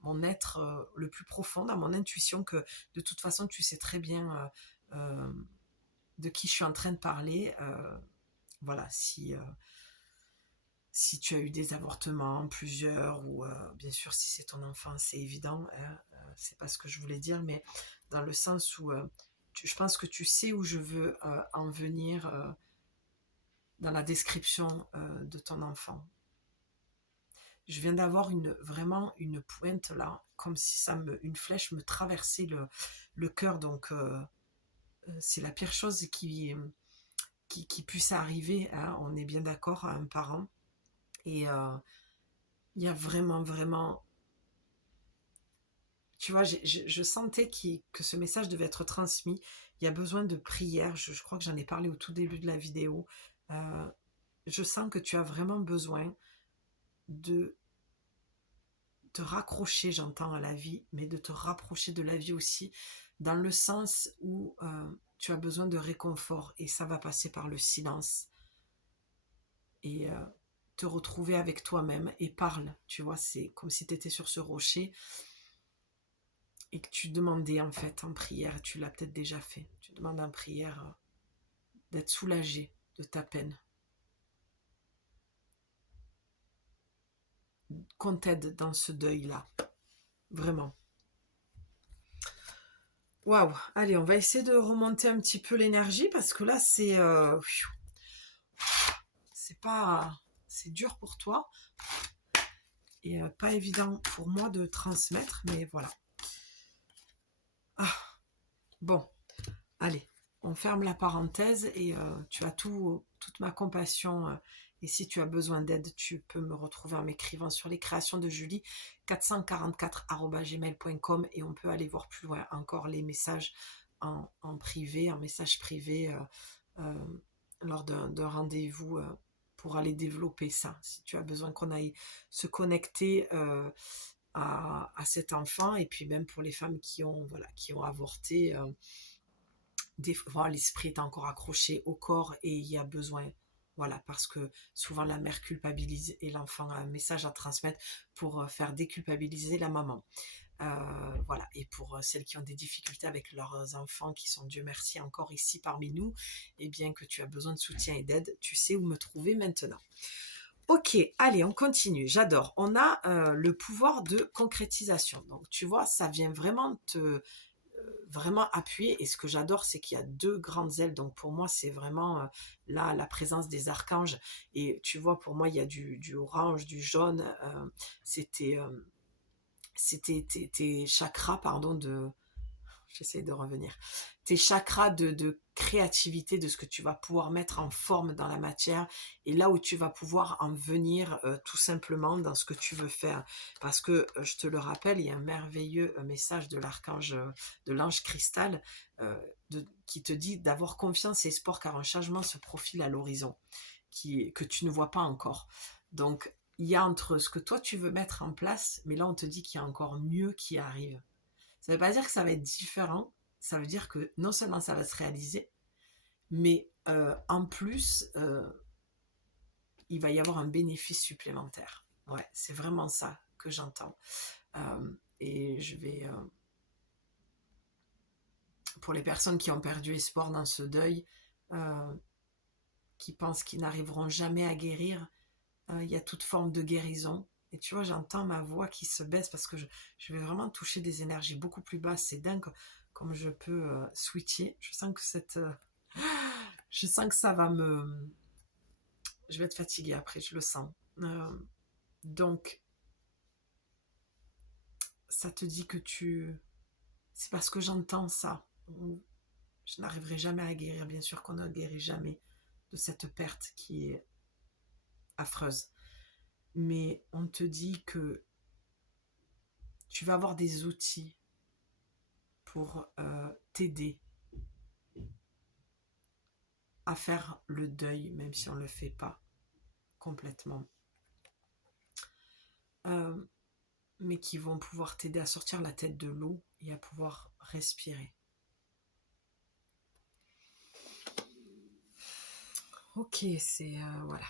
mon être le plus profond, dans mon intuition, que de toute façon, tu sais très bien de qui je suis en train de parler. Voilà, si tu as eu des avortements, plusieurs, ou bien sûr si c'est ton enfant, c'est évident, hein, c'est pas ce que je voulais dire, mais dans le sens où je pense que tu sais où je veux en venir dans la description de ton enfant. Je viens d'avoir vraiment une pointe là, comme si une flèche me traversait le cœur, donc c'est la pire chose qui puisse arriver, hein, on est bien d'accord, à un parent. Et il y a vraiment, vraiment, tu vois, je sentais que ce message devait être transmis. Il y a besoin de prière. Je crois que j'en ai parlé au tout début de la vidéo. Euh, je sens que tu as vraiment besoin de te raccrocher, j'entends, à la vie, mais de te rapprocher de la vie aussi, dans le sens où tu as besoin de réconfort, et ça va passer par le silence. Et te retrouver avec toi-même, et parle, tu vois, c'est comme si tu étais sur ce rocher et que tu demandais en fait en prière, tu l'as peut-être déjà fait, tu demandes en prière d'être soulagé de ta peine, qu'on t'aide dans ce deuil-là. Vraiment. Waouh, allez, on va essayer de remonter un petit peu l'énergie parce que là, c'est pas, c'est dur pour toi et pas évident pour moi de transmettre, mais voilà. Ah, bon, allez, on ferme la parenthèse et tu as toute ma compassion. Et si tu as besoin d'aide, tu peux me retrouver en m'écrivant sur les créations de Julie 444@gmail.com et on peut aller voir plus loin encore les messages en privé, en message privé euh, lors d'un rendez-vous pour aller développer ça. Si tu as besoin qu'on aille se connecter à cet enfant et puis même pour les femmes qui ont avorté. Des fois, l'esprit est encore accroché au corps et il y a besoin, voilà, parce que souvent la mère culpabilise et l'enfant a un message à transmettre pour faire déculpabiliser la maman. Voilà, et pour celles qui ont des difficultés avec leurs enfants, qui sont Dieu merci encore ici parmi nous, et bien que tu as besoin de soutien et d'aide, tu sais où me trouver maintenant. Ok, allez, on continue. J'adore. On a le pouvoir de concrétisation. Donc, tu vois, ça vient vraiment vraiment appuyer. Et ce que j'adore, c'est qu'il y a deux grandes ailes. Donc pour moi, c'est vraiment là la présence des archanges. Et tu vois, pour moi, il y a du orange, du jaune. C'était tes chakras, pardon, j'essaie de revenir. Tes chakras de créativité, de ce que tu vas pouvoir mettre en forme dans la matière et là où tu vas pouvoir en venir tout simplement dans ce que tu veux faire. Parce que, je te le rappelle, il y a un merveilleux message de l'archange, de l'ange cristal qui te dit d'avoir confiance et espoir car un changement se profile à l'horizon que tu ne vois pas encore. Donc, il y a entre ce que toi tu veux mettre en place, mais là on te dit qu'il y a encore mieux qui arrive. Ça ne veut pas dire que ça va être différent, ça veut dire que non seulement ça va se réaliser, mais en plus, il va y avoir un bénéfice supplémentaire. Ouais, c'est vraiment ça que j'entends. Et je vais... pour les personnes qui ont perdu espoir dans ce deuil, qui pensent qu'ils n'arriveront jamais à guérir, il y a toute forme de guérison. Et tu vois, j'entends ma voix qui se baisse parce que je vais vraiment toucher des énergies beaucoup plus basses. C'est dingue comme je peux switcher. Je sens que je sens que ça va me... Je vais être fatiguée après, je le sens. Donc, ça te dit que c'est parce que j'entends ça. Je n'arriverai jamais à guérir. Bien sûr qu'on ne guérit jamais de cette perte qui est affreuse. Mais on te dit que tu vas avoir des outils pour t'aider à faire le deuil, même si on ne le fait pas complètement. Mais qui vont pouvoir t'aider à sortir la tête de l'eau et à pouvoir respirer. Ok, c'est... voilà.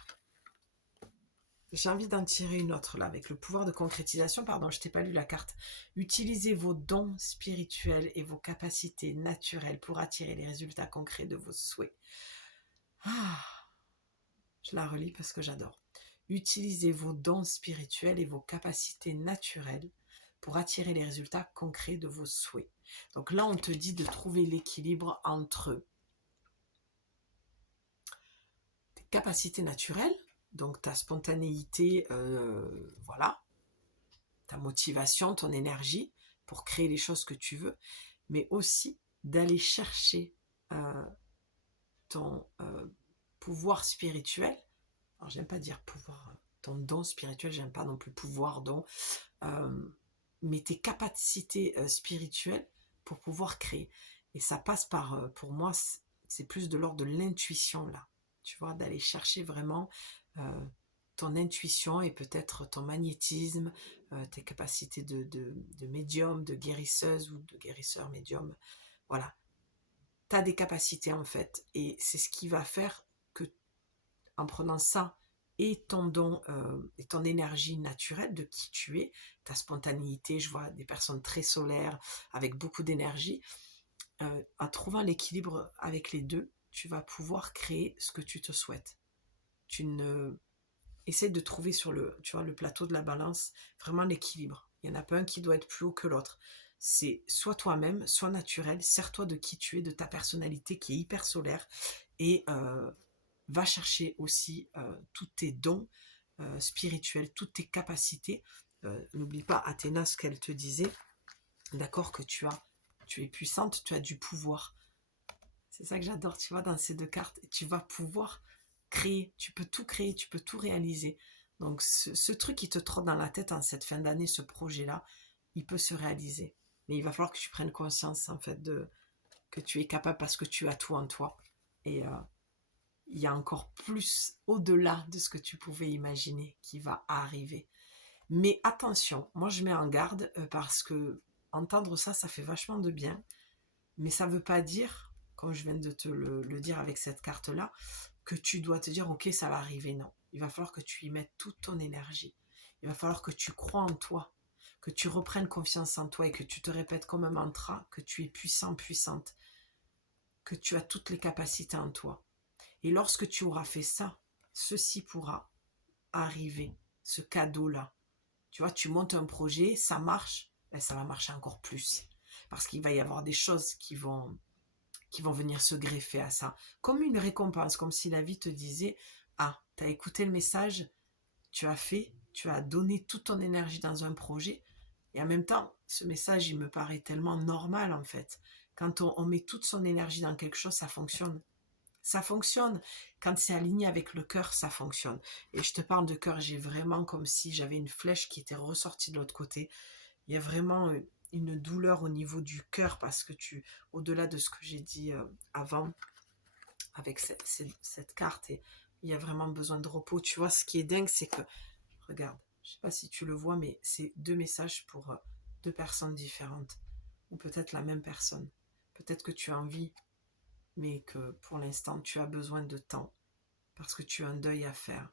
J'ai envie d'en tirer une autre là, avec le pouvoir de concrétisation. Pardon, je t'ai pas lu la carte. Utilisez vos dons spirituels et vos capacités naturelles pour attirer les résultats concrets de vos souhaits. Ah, je la relis parce que j'adore. Utilisez vos dons spirituels et vos capacités naturelles pour attirer les résultats concrets de vos souhaits. Donc là, on te dit de trouver l'équilibre entre tes capacités naturelles, donc ta spontanéité, voilà, ta motivation, ton énergie pour créer les choses que tu veux, mais aussi d'aller chercher ton pouvoir spirituel. Alors, j'aime pas dire pouvoir, ton don spirituel, j'aime pas non plus pouvoir, don, mais tes capacités spirituelles pour pouvoir créer. Et ça passe par, pour moi, c'est plus de l'ordre de l'intuition, là. Tu vois, d'aller chercher vraiment ton intuition et peut-être ton magnétisme, tes capacités de médium, de guérisseuse ou de guérisseur médium. Voilà. Tu as des capacités en fait. Et c'est ce qui va faire que, en prenant ça et ton don et ton énergie naturelle de qui tu es, ta spontanéité, je vois des personnes très solaires, avec beaucoup d'énergie, en trouvant l'équilibre avec les deux, tu vas pouvoir créer ce que tu te souhaites. Tu ne essaye de trouver sur le, tu vois, le plateau de la balance vraiment l'équilibre. Il n'y en a pas un qui doit être plus haut que l'autre. C'est soit toi-même, soit naturel. Sers-toi de qui tu es, de ta personnalité qui est hyper solaire. Et va chercher aussi tous tes dons spirituels, toutes tes capacités. N'oublie pas Athéna, ce qu'elle te disait. D'accord, que tu es puissante, tu as du pouvoir. C'est ça que j'adore, tu vois, dans ces deux cartes. Tu vas pouvoir créer, tu peux tout créer, tu peux tout réaliser. Donc ce truc qui te trotte dans la tête en cette fin d'année, ce projet-là, il peut se réaliser. Mais il va falloir que tu prennes conscience, en fait, que tu es capable parce que tu as tout en toi. Et il y a encore plus au-delà de ce que tu pouvais imaginer qui va arriver. Mais attention, moi je mets en garde parce que entendre ça, ça fait vachement de bien. Mais ça ne veut pas dire, comme je viens de te le dire avec cette carte-là, que tu dois te dire, ok, ça va arriver. Non, il va falloir que tu y mettes toute ton énergie. Il va falloir que tu crois en toi, que tu reprennes confiance en toi et que tu te répètes comme un mantra que tu es puissant, puissante, que tu as toutes les capacités en toi. Et lorsque tu auras fait ça, ceci pourra arriver, ce cadeau-là. Tu vois, tu montes un projet, ça marche, ben ça va marcher encore plus. Parce qu'il va y avoir des choses qui vont venir se greffer à ça. Comme une récompense, comme si la vie te disait, ah, tu as écouté le message, tu as fait, tu as donné toute ton énergie dans un projet. Et en même temps, ce message, il me paraît tellement normal en fait. Quand on met toute son énergie dans quelque chose, ça fonctionne. Ça fonctionne. Quand c'est aligné avec le cœur, ça fonctionne. Et je te parle de cœur, j'ai vraiment comme si j'avais une flèche qui était ressortie de l'autre côté. Il y a vraiment une douleur au niveau du cœur parce que au-delà de ce que j'ai dit avant, avec cette carte, et il y a vraiment besoin de repos. Tu vois, ce qui est dingue, c'est que, regarde, je ne sais pas si tu le vois, mais c'est deux messages pour deux personnes différentes. Ou peut-être la même personne. Peut-être que tu as envie, mais que pour l'instant, tu as besoin de temps parce que tu as un deuil à faire.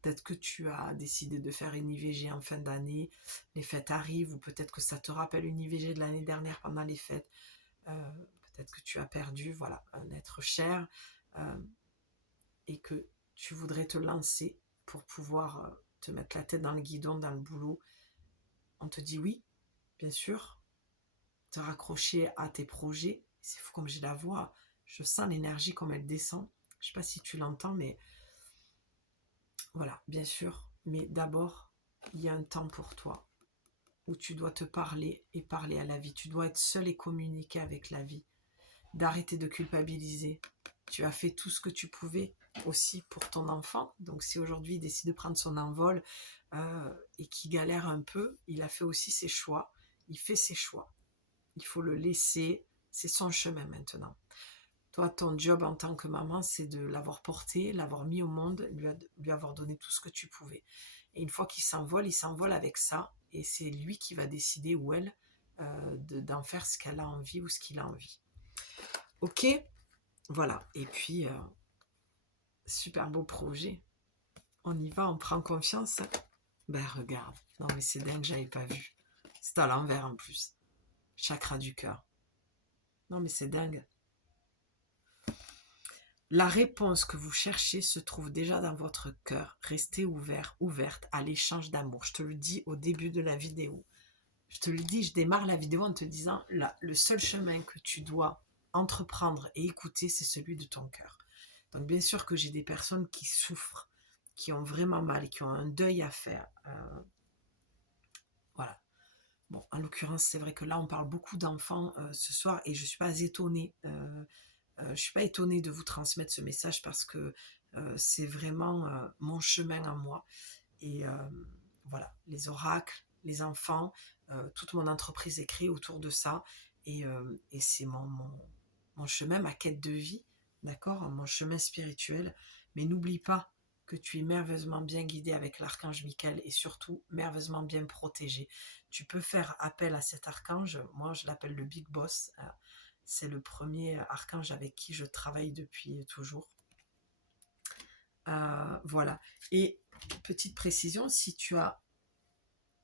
Peut-être que tu as décidé de faire une IVG en fin d'année, les fêtes arrivent, ou peut-être que ça te rappelle une IVG de l'année dernière pendant les fêtes. Euh, Peut-être que tu as perdu, voilà, un être cher euh, et que tu voudrais te lancer pour pouvoir te mettre la tête dans le guidon, dans le boulot. On te dit oui, bien sûr, te raccrocher à tes projets. C'est fou comme j'ai la voix, je sens l'énergie comme elle descend. Je ne sais pas si tu l'entends, mais voilà, bien sûr. Mais d'abord, il y a un temps pour toi où tu dois te parler et parler à la vie. Tu dois être seul et communiquer avec la vie. D'arrêter de culpabiliser. Tu as fait tout ce que tu pouvais aussi pour ton enfant. Donc si aujourd'hui il décide de prendre son envol et qu'il galère un peu, il a fait aussi ses choix. Il fait ses choix. Il faut le laisser. C'est son chemin maintenant. Toi, ton job en tant que maman, c'est de l'avoir porté, l'avoir mis au monde, lui avoir donné tout ce que tu pouvais. Et une fois qu'il s'envole, il s'envole avec ça. Et c'est lui qui va décider, ou elle, d'en faire ce qu'elle a envie ou ce qu'il a envie. Ok, voilà. Et puis, super beau projet. On y va, on prend confiance. Ben regarde. Non mais c'est dingue, j'avais pas vu. C'est à l'envers en plus. Chakra du cœur. Non mais c'est dingue. La réponse que vous cherchez se trouve déjà dans votre cœur. Restez ouvert, ouverte à l'échange d'amour. Je te le dis au début de la vidéo. Je te le dis, je démarre la vidéo en te disant, le seul chemin que tu dois entreprendre et écouter, c'est celui de ton cœur. Donc bien sûr que j'ai des personnes qui souffrent, qui ont vraiment mal, qui ont un deuil à faire. Voilà. Bon, en l'occurrence, c'est vrai que là, on parle beaucoup d'enfants ce soir et je ne suis pas étonnée. Je ne suis pas étonnée de vous transmettre ce message parce que c'est vraiment mon chemin à moi. Et voilà, les oracles, les enfants, toute mon entreprise est créée autour de ça. Et c'est mon chemin, ma quête de vie, d'accord, mon chemin spirituel. Mais n'oublie pas que tu es merveilleusement bien guidé avec l'archange Michael et surtout merveilleusement bien protégé. Tu peux faire appel à cet archange, moi je l'appelle le Big Boss, c'est le premier archange avec qui je travaille depuis toujours. Voilà. Et petite précision, si tu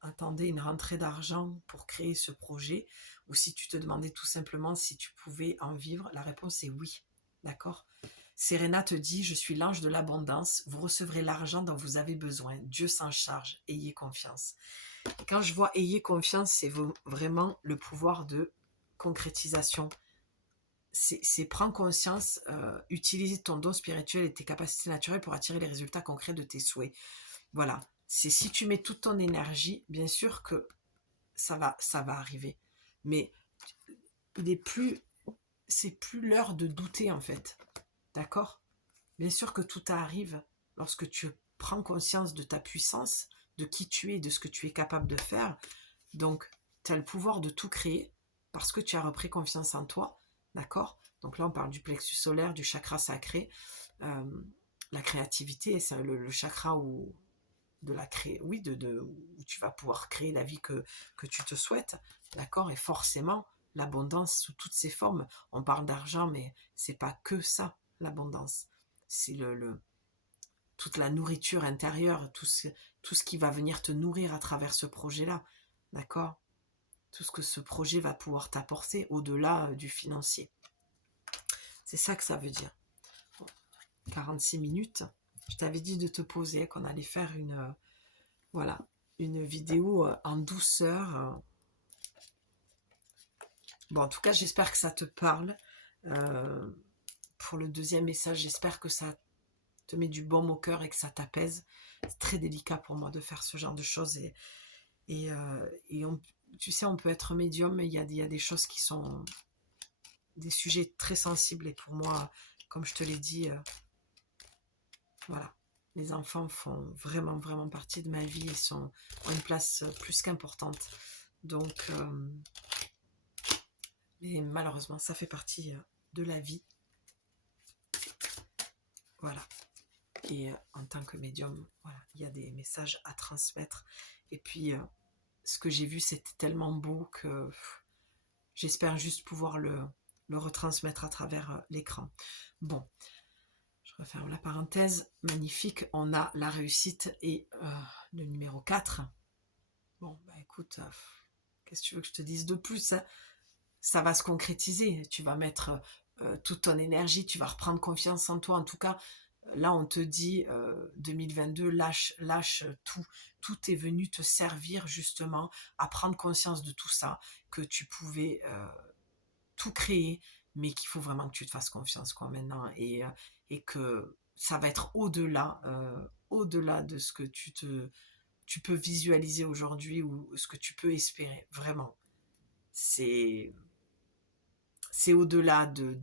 attendais une rentrée d'argent pour créer ce projet, ou si tu te demandais tout simplement si tu pouvais en vivre, la réponse est oui. D'accord ? Serena te dit, je suis l'ange de l'abondance, vous recevrez l'argent dont vous avez besoin. Dieu s'en charge, ayez confiance. Et quand je vois ayez confiance, c'est vraiment le pouvoir de concrétisation. C'est prendre conscience, utiliser ton don spirituel et tes capacités naturelles pour attirer les résultats concrets de tes souhaits. Voilà. C'est si tu mets toute ton énergie, bien sûr que ça va arriver. Mais c'est plus l'heure de douter en fait. D'accord ? Bien sûr que tout arrive lorsque tu prends conscience de ta puissance, de qui tu es, de ce que tu es capable de faire. Donc, tu as le pouvoir de tout créer parce que tu as repris confiance en toi. D'accord ? Donc là, on parle du plexus solaire, du chakra sacré. La créativité, c'est le chakra où où tu vas pouvoir créer la vie que tu te souhaites. D'accord ? Et forcément, l'abondance sous toutes ses formes. On parle d'argent, mais c'est pas que ça, l'abondance. C'est toute la nourriture intérieure, tout ce qui va venir te nourrir à travers ce projet-là. D'accord ? Tout ce que ce projet va pouvoir t'apporter au-delà du financier. C'est ça que ça veut dire. 46 minutes. Je t'avais dit de te poser, qu'on allait faire une vidéo en douceur. Bon, en tout cas, j'espère que ça te parle. Pour le deuxième message, j'espère que ça te met du baume au cœur et que ça t'apaise. C'est très délicat pour moi de faire ce genre de choses. Tu sais, on peut être médium, mais il y a des choses qui sont des sujets très sensibles. Et pour moi, comme je te l'ai dit, voilà, les enfants font vraiment, vraiment partie de ma vie et ont une place plus qu'importante. Donc, mais malheureusement, ça fait partie de la vie. Voilà. Et en tant que médium, voilà, il y a des messages à transmettre. Et puis, ce que j'ai vu, c'était tellement beau que j'espère juste pouvoir le retransmettre à travers l'écran. Bon, je referme la parenthèse. Magnifique, on a la réussite et le numéro 4. Bon, bah écoute, qu'est-ce que tu veux que je te dise de plus, hein ? Ça va se concrétiser. Tu vas mettre toute ton énergie, tu vas reprendre confiance en toi. En tout cas, là, on te dit 2022, lâche tout. Tout est venu te servir justement à prendre conscience de tout ça, que tu pouvais tout créer, mais qu'il faut vraiment que tu te fasses confiance maintenant et que ça va être au-delà de ce que tu peux visualiser aujourd'hui ou ce que tu peux espérer. Vraiment, c'est au-delà de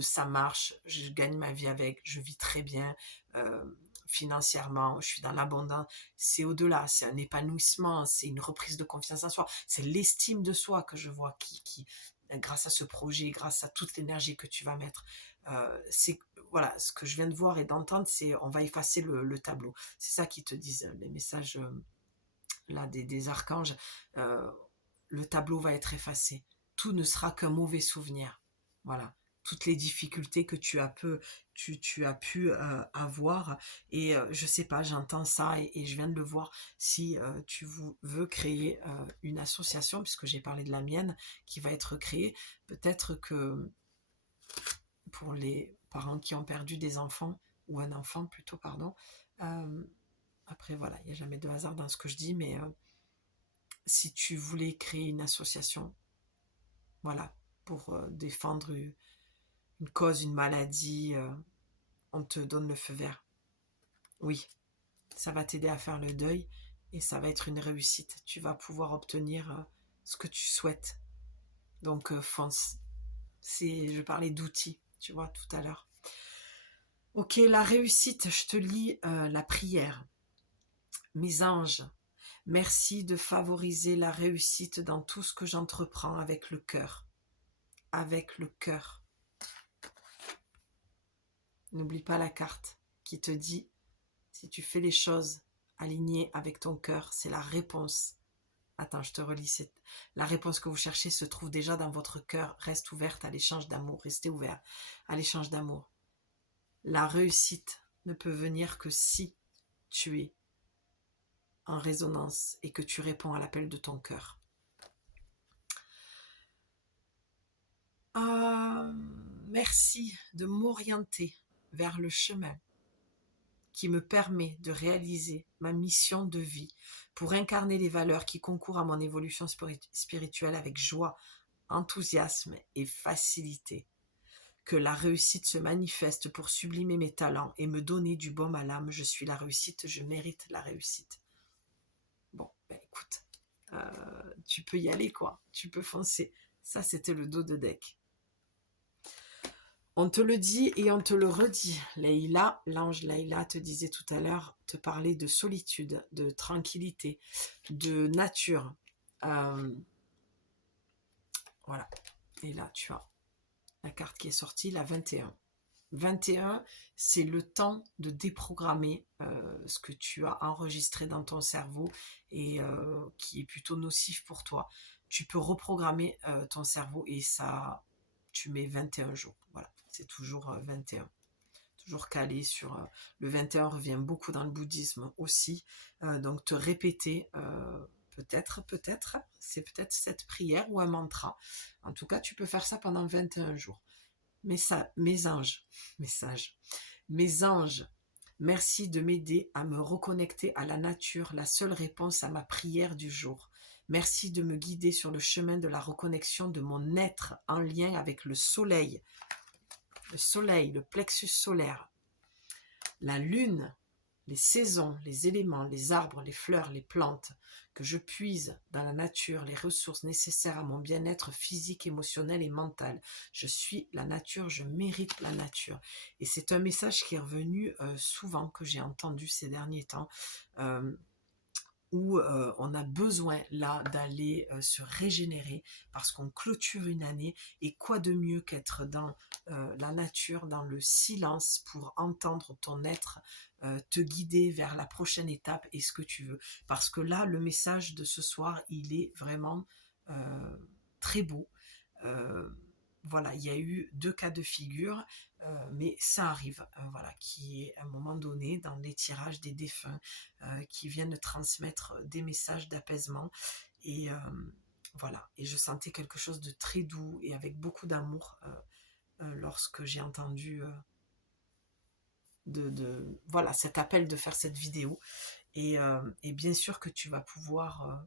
ça marche, je gagne ma vie avec, je vis très bien financièrement, je suis dans l'abondance, c'est au-delà, c'est un épanouissement, c'est une reprise de confiance en soi, c'est l'estime de soi que je vois qui grâce à ce projet, grâce à toute l'énergie que tu vas mettre, c'est voilà, ce que je viens de voir et d'entendre, c'est on va effacer le tableau. C'est ça qu'ils te disent, les messages là des archanges, le tableau va être effacé. Tout ne sera qu'un mauvais souvenir. Voilà. Toutes les difficultés que tu as pu avoir. Et je sais pas, j'entends ça et je viens de le voir. Si tu veux créer une association, puisque j'ai parlé de la mienne, qui va être créée, peut-être que pour les parents qui ont perdu des enfants, ou un enfant plutôt, pardon, après voilà, il n'y a jamais de hasard dans ce que je dis, mais si tu voulais créer une association, voilà, pour défendre une cause, une maladie, on te donne le feu vert. Oui, ça va t'aider à faire le deuil et ça va être une réussite. Tu vas pouvoir obtenir ce que tu souhaites. Donc fonce. Je parlais d'outils, tu vois, tout à l'heure. Ok, la réussite, je te lis la prière. Mes anges, merci de favoriser la réussite dans tout ce que j'entreprends avec le cœur. Avec le cœur. N'oublie pas la carte qui te dit, si tu fais les choses alignées avec ton cœur, c'est la réponse. Attends, je te relis. La réponse que vous cherchez se trouve déjà dans votre cœur. Reste ouverte à l'échange d'amour. Restez ouvert à l'échange d'amour. La réussite ne peut venir que si tu es en résonance et que tu réponds à l'appel de ton cœur. Merci de m'orienter vers le chemin qui me permet de réaliser ma mission de vie pour incarner les valeurs qui concourent à mon évolution spirituelle avec joie, enthousiasme et facilité. Que la réussite se manifeste pour sublimer mes talents et me donner du baume à l'âme. Je suis la réussite, je mérite la réussite. Bon, ben écoute, tu peux y aller quoi, tu peux foncer. Ça, c'était le dos de deck. On te le dit et on te le redit. Leïla, l'ange Leïla te disait tout à l'heure, te parlait de solitude, de tranquillité, de nature. Voilà. Et là, tu as la carte qui est sortie, la 21. 21, c'est le temps de déprogrammer ce que tu as enregistré dans ton cerveau et qui est plutôt nocif pour toi. Tu peux reprogrammer ton cerveau et ça, tu mets 21 jours. Voilà, c'est toujours 21. Toujours calé sur... le 21 revient beaucoup dans le bouddhisme aussi. Donc te répéter... peut-être, c'est peut-être cette prière ou un mantra. En tout cas, tu peux faire ça pendant 21 jours. Mes anges, merci de m'aider à me reconnecter à la nature, la seule réponse à ma prière du jour. Merci de me guider sur le chemin de la reconnexion de mon être en lien avec le soleil, le plexus solaire, la lune, les saisons, les éléments, les arbres, les fleurs, les plantes, que je puise dans la nature les ressources nécessaires à mon bien-être physique, émotionnel et mental. Je suis la nature, je mérite la nature. Et c'est un message qui est revenu souvent, que j'ai entendu ces derniers temps, où on a besoin là d'aller se régénérer parce qu'on clôture une année et quoi de mieux qu'être dans la nature, dans le silence pour entendre ton être te guider vers la prochaine étape et ce que tu veux. Parce que là, le message de ce soir, il est vraiment très beau. Voilà, il y a eu 2 cas de figure, mais ça arrive, voilà, qui est à un moment donné dans les tirages des défunts qui viennent transmettre des messages d'apaisement et voilà, et je sentais quelque chose de très doux et avec beaucoup d'amour lorsque j'ai entendu voilà, cet appel de faire cette vidéo et bien sûr que tu vas pouvoir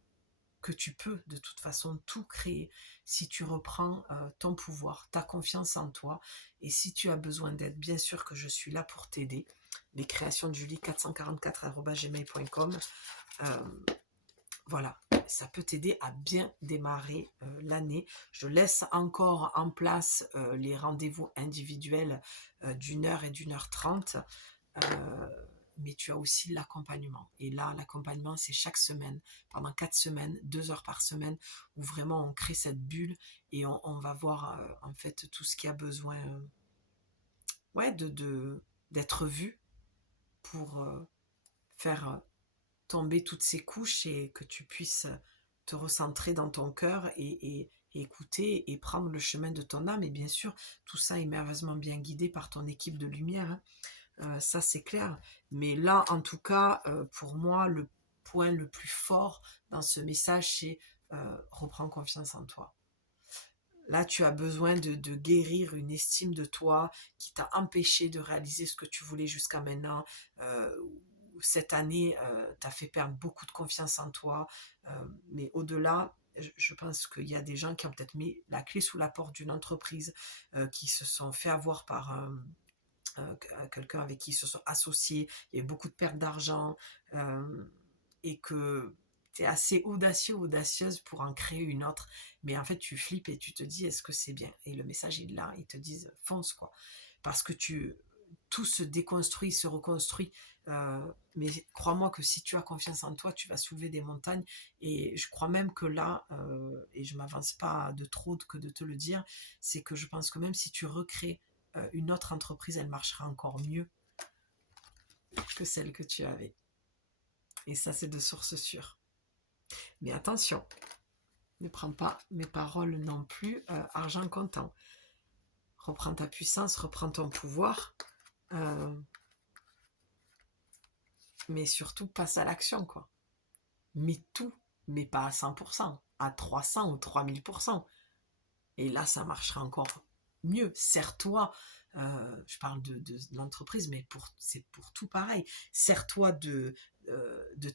que tu peux de toute façon tout créer si tu reprends ton pouvoir, ta confiance en toi et si tu as besoin d'aide, bien sûr que je suis là pour t'aider. Les créations de Julie 444@gmail.com, voilà, ça peut t'aider à bien démarrer l'année. Je laisse encore en place les rendez-vous individuels d'1 heure et d'1 h 30. Mais tu as aussi l'accompagnement. Et là, l'accompagnement, c'est chaque semaine, pendant 4 semaines, 2 heures par semaine, où vraiment on crée cette bulle et on va voir en fait tout ce qui a besoin ouais, d'être vu pour faire tomber toutes ces couches et que tu puisses te recentrer dans ton cœur et écouter et prendre le chemin de ton âme. Et bien sûr, tout ça est merveilleusement bien guidé par ton équipe de lumière, hein. Ça c'est clair, mais là en tout cas pour moi le point le plus fort dans ce message c'est reprends confiance en toi. Là tu as besoin de guérir une estime de toi qui t'a empêché de réaliser ce que tu voulais jusqu'à maintenant. Cette année t'a fait perdre beaucoup de confiance en toi, mais au-delà je pense qu'il y a des gens qui ont peut-être mis la clé sous la porte d'une entreprise, qui se sont fait avoir par quelqu'un avec qui ils se sont associés, il y a eu beaucoup de pertes d'argent et que tu es assez audacieuse pour en créer une autre, mais en fait tu flippes et tu te dis est-ce que c'est bien, et le message il est là, ils te disent fonce quoi, parce que tout se déconstruit, se reconstruit, mais crois-moi que si tu as confiance en toi, tu vas soulever des montagnes, et je crois même que là, et je m'avance pas de trop que de te le dire, c'est que je pense que même si tu recrées une autre entreprise, elle marchera encore mieux que celle que tu avais. Et ça, c'est de source sûre. Mais attention, ne prends pas mes paroles non plus argent comptant. Reprends ta puissance, reprends ton pouvoir, mais surtout passe à l'action, quoi. Mais tout, mais pas à 100%, à 300 ou 3000%. Et là, ça marchera encore mieux. Serre-toi Je parle de l'entreprise, mais c'est pour tout pareil. Sers-toi de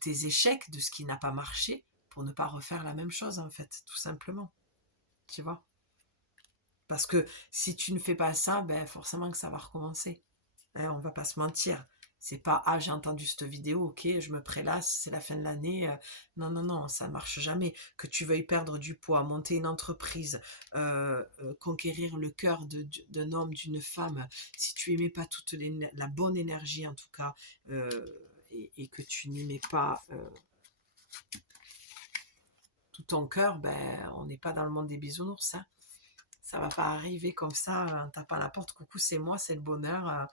tes échecs, de ce qui n'a pas marché, pour ne pas refaire la même chose, en fait, tout simplement. Tu vois? Parce que si tu ne fais pas ça, ben forcément que ça va recommencer. Hein, on va pas se mentir. C'est pas ah j'ai entendu cette vidéo, ok, je me prélasse, c'est la fin de l'année. Non, non, non, ça marche jamais. Que tu veuilles perdre du poids, monter une entreprise, conquérir le cœur d'un homme, d'une femme, si tu aimais pas la bonne énergie en tout cas, et que tu n'aimais pas tout ton cœur, ben on n'est pas dans le monde des bisounours. Hein. Ça va pas arriver comme ça en tapant à la porte. Coucou, c'est moi, c'est le bonheur.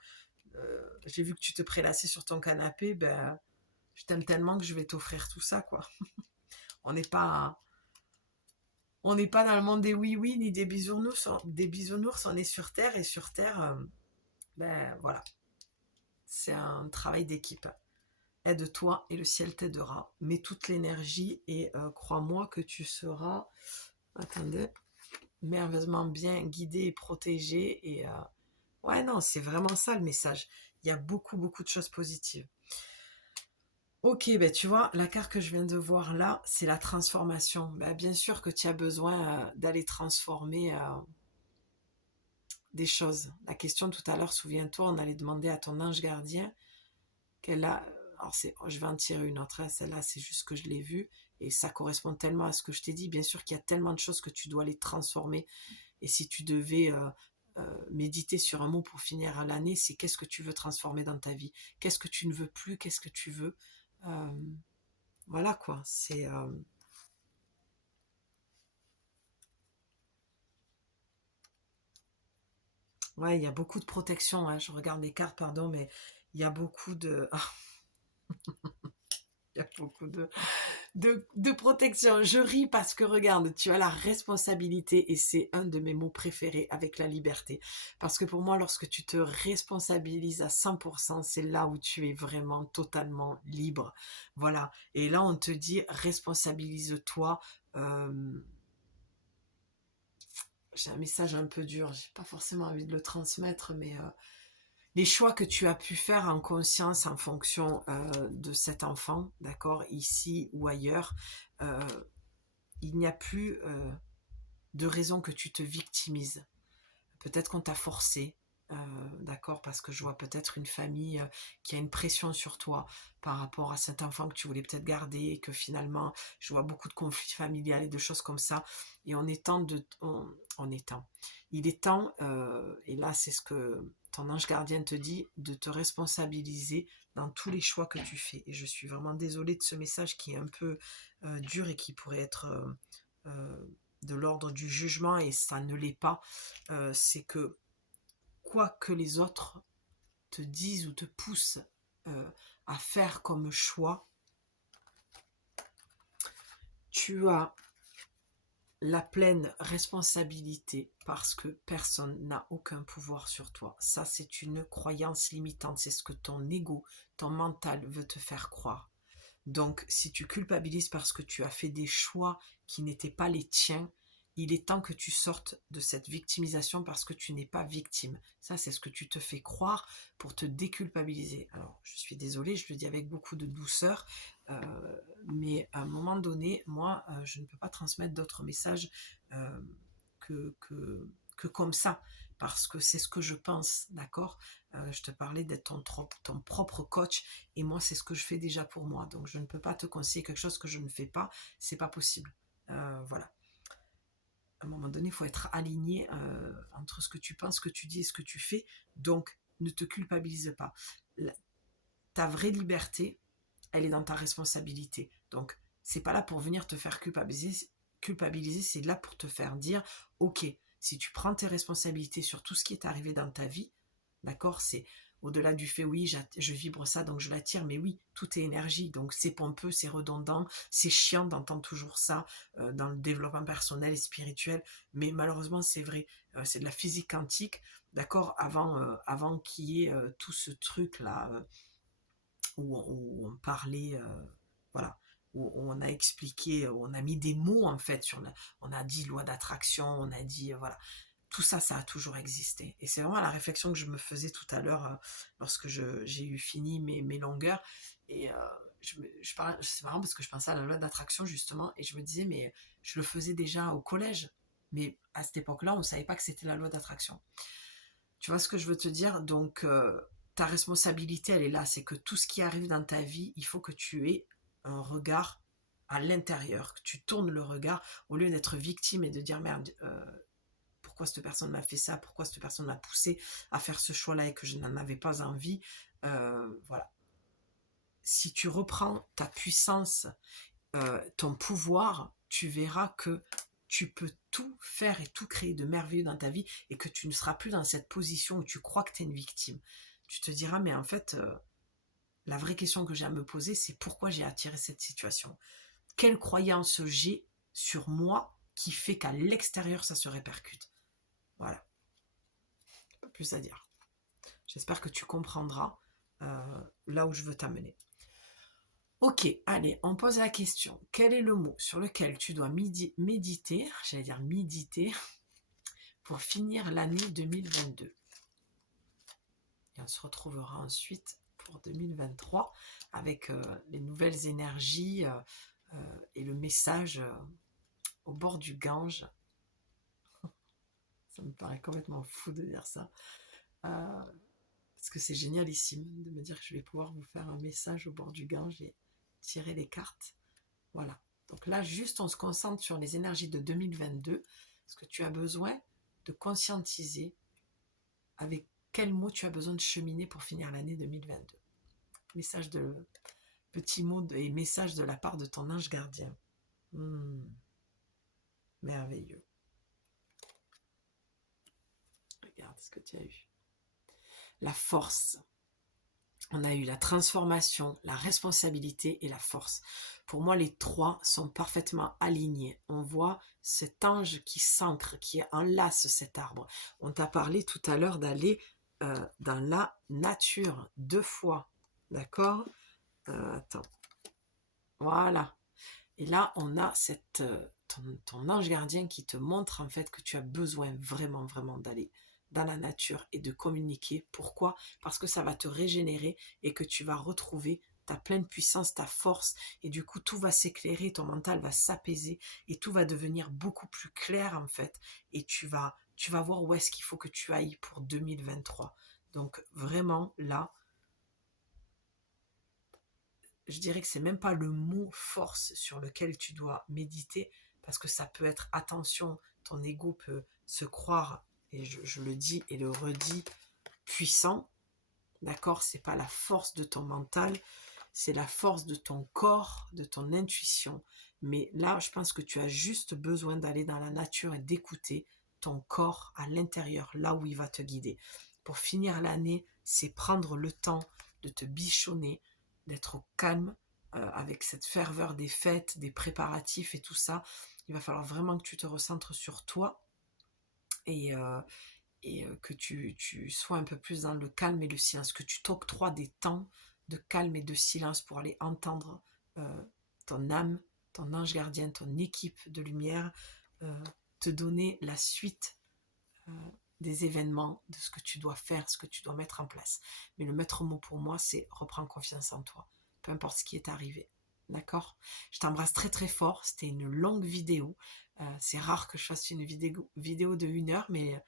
J'ai vu que tu te prélassais sur ton canapé, ben, je t'aime tellement que je vais t'offrir tout ça, quoi. On n'est pas, on n'est pas dans le monde des oui-oui ni des bisounours, on est sur Terre et sur Terre, ben voilà, c'est un travail d'équipe. Aide-toi et le ciel t'aidera. Mets toute l'énergie et crois-moi que tu seras, attendez, merveilleusement bien guidé et protégé. Et ouais, non, c'est vraiment ça le message. Il y a beaucoup, beaucoup de choses positives. Ok, ben tu vois, la carte que je viens de voir là, c'est la transformation. Ben, bien sûr que tu as besoin d'aller transformer des choses. La question tout à l'heure, souviens-toi, on allait demander à ton ange gardien qu'elle a... Alors je vais en tirer une autre, hein, celle-là c'est juste que je l'ai vue et ça correspond tellement à ce que je t'ai dit. Bien sûr qu'il y a tellement de choses que tu dois les transformer. Et si tu devais méditer sur un mot pour finir à l'année, c'est qu'est-ce que tu veux transformer dans ta vie? Qu'est-ce que tu ne veux plus? Qu'est-ce que tu veux? Euh, Voilà quoi, c'est... Ouais, il y a beaucoup de protection, hein. Je regarde les cartes, pardon, mais il y a beaucoup de... il y a beaucoup de protection. Je ris parce que regarde, tu as la responsabilité et c'est un de mes mots préférés avec la liberté. Parce que pour moi, lorsque tu te responsabilises à 100%, c'est là où tu es vraiment totalement libre. Voilà. Et là, on te dit, responsabilise-toi. Euh, j'ai un message un peu dur, j'ai pas forcément envie de le transmettre, mais les choix que tu as pu faire en conscience en fonction de cet enfant, d'accord, ici ou ailleurs, euh, il n'y a plus de raison que tu te victimises. Peut-être qu'on t'a forcé, d'accord, parce que je vois peut-être une famille qui a une pression sur toi par rapport à cet enfant que tu voulais peut-être garder et que finalement, je vois beaucoup de conflits familiaux et de choses comme ça. Et il est temps, et là c'est ce que ton ange gardien te dit, de te responsabiliser dans tous les choix que tu fais. Et je suis vraiment désolée de ce message qui est un peu dur et qui pourrait être de l'ordre du jugement, et ça ne l'est pas. C'est que quoi que les autres te disent ou te poussent à faire comme choix, tu as la pleine responsabilité parce que personne n'a aucun pouvoir sur toi. Ça, c'est une croyance limitante. C'est ce que ton ego, ton mental veut te faire croire. Donc, si tu culpabilises parce que tu as fait des choix qui n'étaient pas les tiens, il est temps que tu sortes de cette victimisation parce que tu n'es pas victime. Ça, c'est ce que tu te fais croire pour te déculpabiliser. Alors, je suis désolée, je le dis avec beaucoup de douceur, mais à un moment donné, moi, je ne peux pas transmettre d'autres messages euh, que comme ça, parce que c'est ce que je pense, d'accord. Je te parlais d'être ton propre coach, et moi, c'est ce que je fais déjà pour moi. Donc, je ne peux pas te conseiller quelque chose que je ne fais pas, c'est pas possible. Voilà. À un moment donné, il faut être aligné entre ce que tu penses, ce que tu dis et ce que tu fais. Donc, ne te culpabilise pas. Ta vraie liberté, elle est dans ta responsabilité. Donc, c'est pas là pour venir te faire culpabiliser, c'est là pour te faire dire, ok, si tu prends tes responsabilités sur tout ce qui est arrivé dans ta vie, d'accord, c'est au-delà du fait, oui, je vibre ça, donc je l'attire, mais oui, tout est énergie, donc c'est pompeux, c'est redondant, c'est chiant d'entendre toujours ça dans le développement personnel et spirituel, mais malheureusement, c'est vrai, c'est de la physique quantique, d'accord, avant qu'il y ait tout ce truc-là, où on parlait, voilà, où on a expliqué, où on a mis des mots en fait on a dit loi d'attraction, on a dit voilà, tout ça, ça a toujours existé. Et c'est vraiment la réflexion que je me faisais tout à l'heure lorsque j'ai eu fini mes longueurs. Et c'est marrant parce que je pensais à la loi d'attraction justement, et je me disais, mais je le faisais déjà au collège. Mais à cette époque-là, on ne savait pas que c'était la loi d'attraction. Tu vois ce que je veux te dire? Donc, ta responsabilité, elle est là. C'est que tout ce qui arrive dans ta vie, il faut que tu aies un regard à l'intérieur, que tu tournes le regard au lieu d'être victime et de dire merde, pourquoi cette personne m'a fait ça, pourquoi cette personne m'a poussé à faire ce choix-là et que je n'en avais pas envie. Voilà. Si tu reprends ta puissance, ton pouvoir, tu verras que tu peux tout faire et tout créer de merveilleux dans ta vie et que tu ne seras plus dans cette position où tu crois que tu es une victime. Tu te diras, mais en fait, la vraie question que j'ai à me poser, c'est pourquoi j'ai attiré cette situation. Quelle croyance j'ai sur moi qui fait qu'à l'extérieur, ça se répercute. Voilà. Pas plus à dire. J'espère que tu comprendras là où je veux t'amener. Ok, allez, on pose la question. Quel est le mot sur lequel tu dois méditer, j'allais dire méditer, pour finir l'année 2022? Et on se retrouvera ensuite pour 2023 avec les nouvelles énergies et le message au bord du Gange. Ça me paraît complètement fou de dire ça. Parce que c'est génialissime de me dire que je vais pouvoir vous faire un message au bord du Gange et tirer les cartes. Voilà. Donc là, juste on se concentre sur les énergies de 2022, parce que tu as besoin de conscientiser avec quel mot tu as besoin de cheminer pour finir l'année 2022. Message de petit mot et message de la part de ton ange gardien. Merveilleux. Regarde ce que tu as eu. La force. On a eu la transformation, la responsabilité et la force. Pour moi, les trois sont parfaitement alignés. On voit cet ange qui s'ancre, qui enlace cet arbre. On t'a parlé tout à l'heure d'aller dans la nature 2 fois. D'accord? Attends. Voilà. Et là, on a ton ange gardien qui te montre en fait que tu as besoin vraiment, vraiment d'aller dans la nature et de communiquer. Pourquoi? Parce que ça va te régénérer et que tu vas retrouver ta pleine puissance, ta force, et du coup tout va s'éclairer, ton mental va s'apaiser et tout va devenir beaucoup plus clair en fait, et tu vas voir où est-ce qu'il faut que tu ailles pour 2023. Donc vraiment là, je dirais que c'est même pas le mot force sur lequel tu dois méditer, parce que ça peut être attention, ton ego peut se croire, et je le dis et le redis, puissant, d'accord? C'est pas la force de ton mental, c'est la force de ton corps, de ton intuition. Mais là, je pense que tu as juste besoin d'aller dans la nature et d'écouter ton corps à l'intérieur, là où il va te guider. Pour finir l'année, c'est prendre le temps de te bichonner, d'être au calme, avec cette ferveur des fêtes, des préparatifs et tout ça. Il va falloir vraiment que tu te recentres sur toi et que tu sois un peu plus dans le calme et le silence, que tu t'octroies des temps de calme et de silence pour aller entendre ton âme, ton ange gardien, ton équipe de lumière, te donner la suite des événements, de ce que tu dois faire, ce que tu dois mettre en place. Mais le maître mot pour moi, c'est reprends confiance en toi, peu importe ce qui est arrivé. D'accord? Je t'embrasse très très fort. C'était une longue vidéo. C'est rare que je fasse une vidéo de 1 heure, mais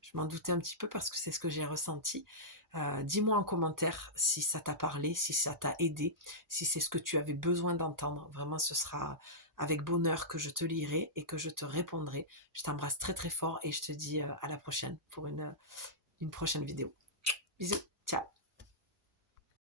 je m'en doutais un petit peu parce que c'est ce que j'ai ressenti. Dis-moi en commentaire si ça t'a parlé, si ça t'a aidé, si c'est ce que tu avais besoin d'entendre. Vraiment, ce sera avec bonheur que je te lirai et que je te répondrai. Je t'embrasse très très fort et je te dis à la prochaine pour une prochaine vidéo. Bisous.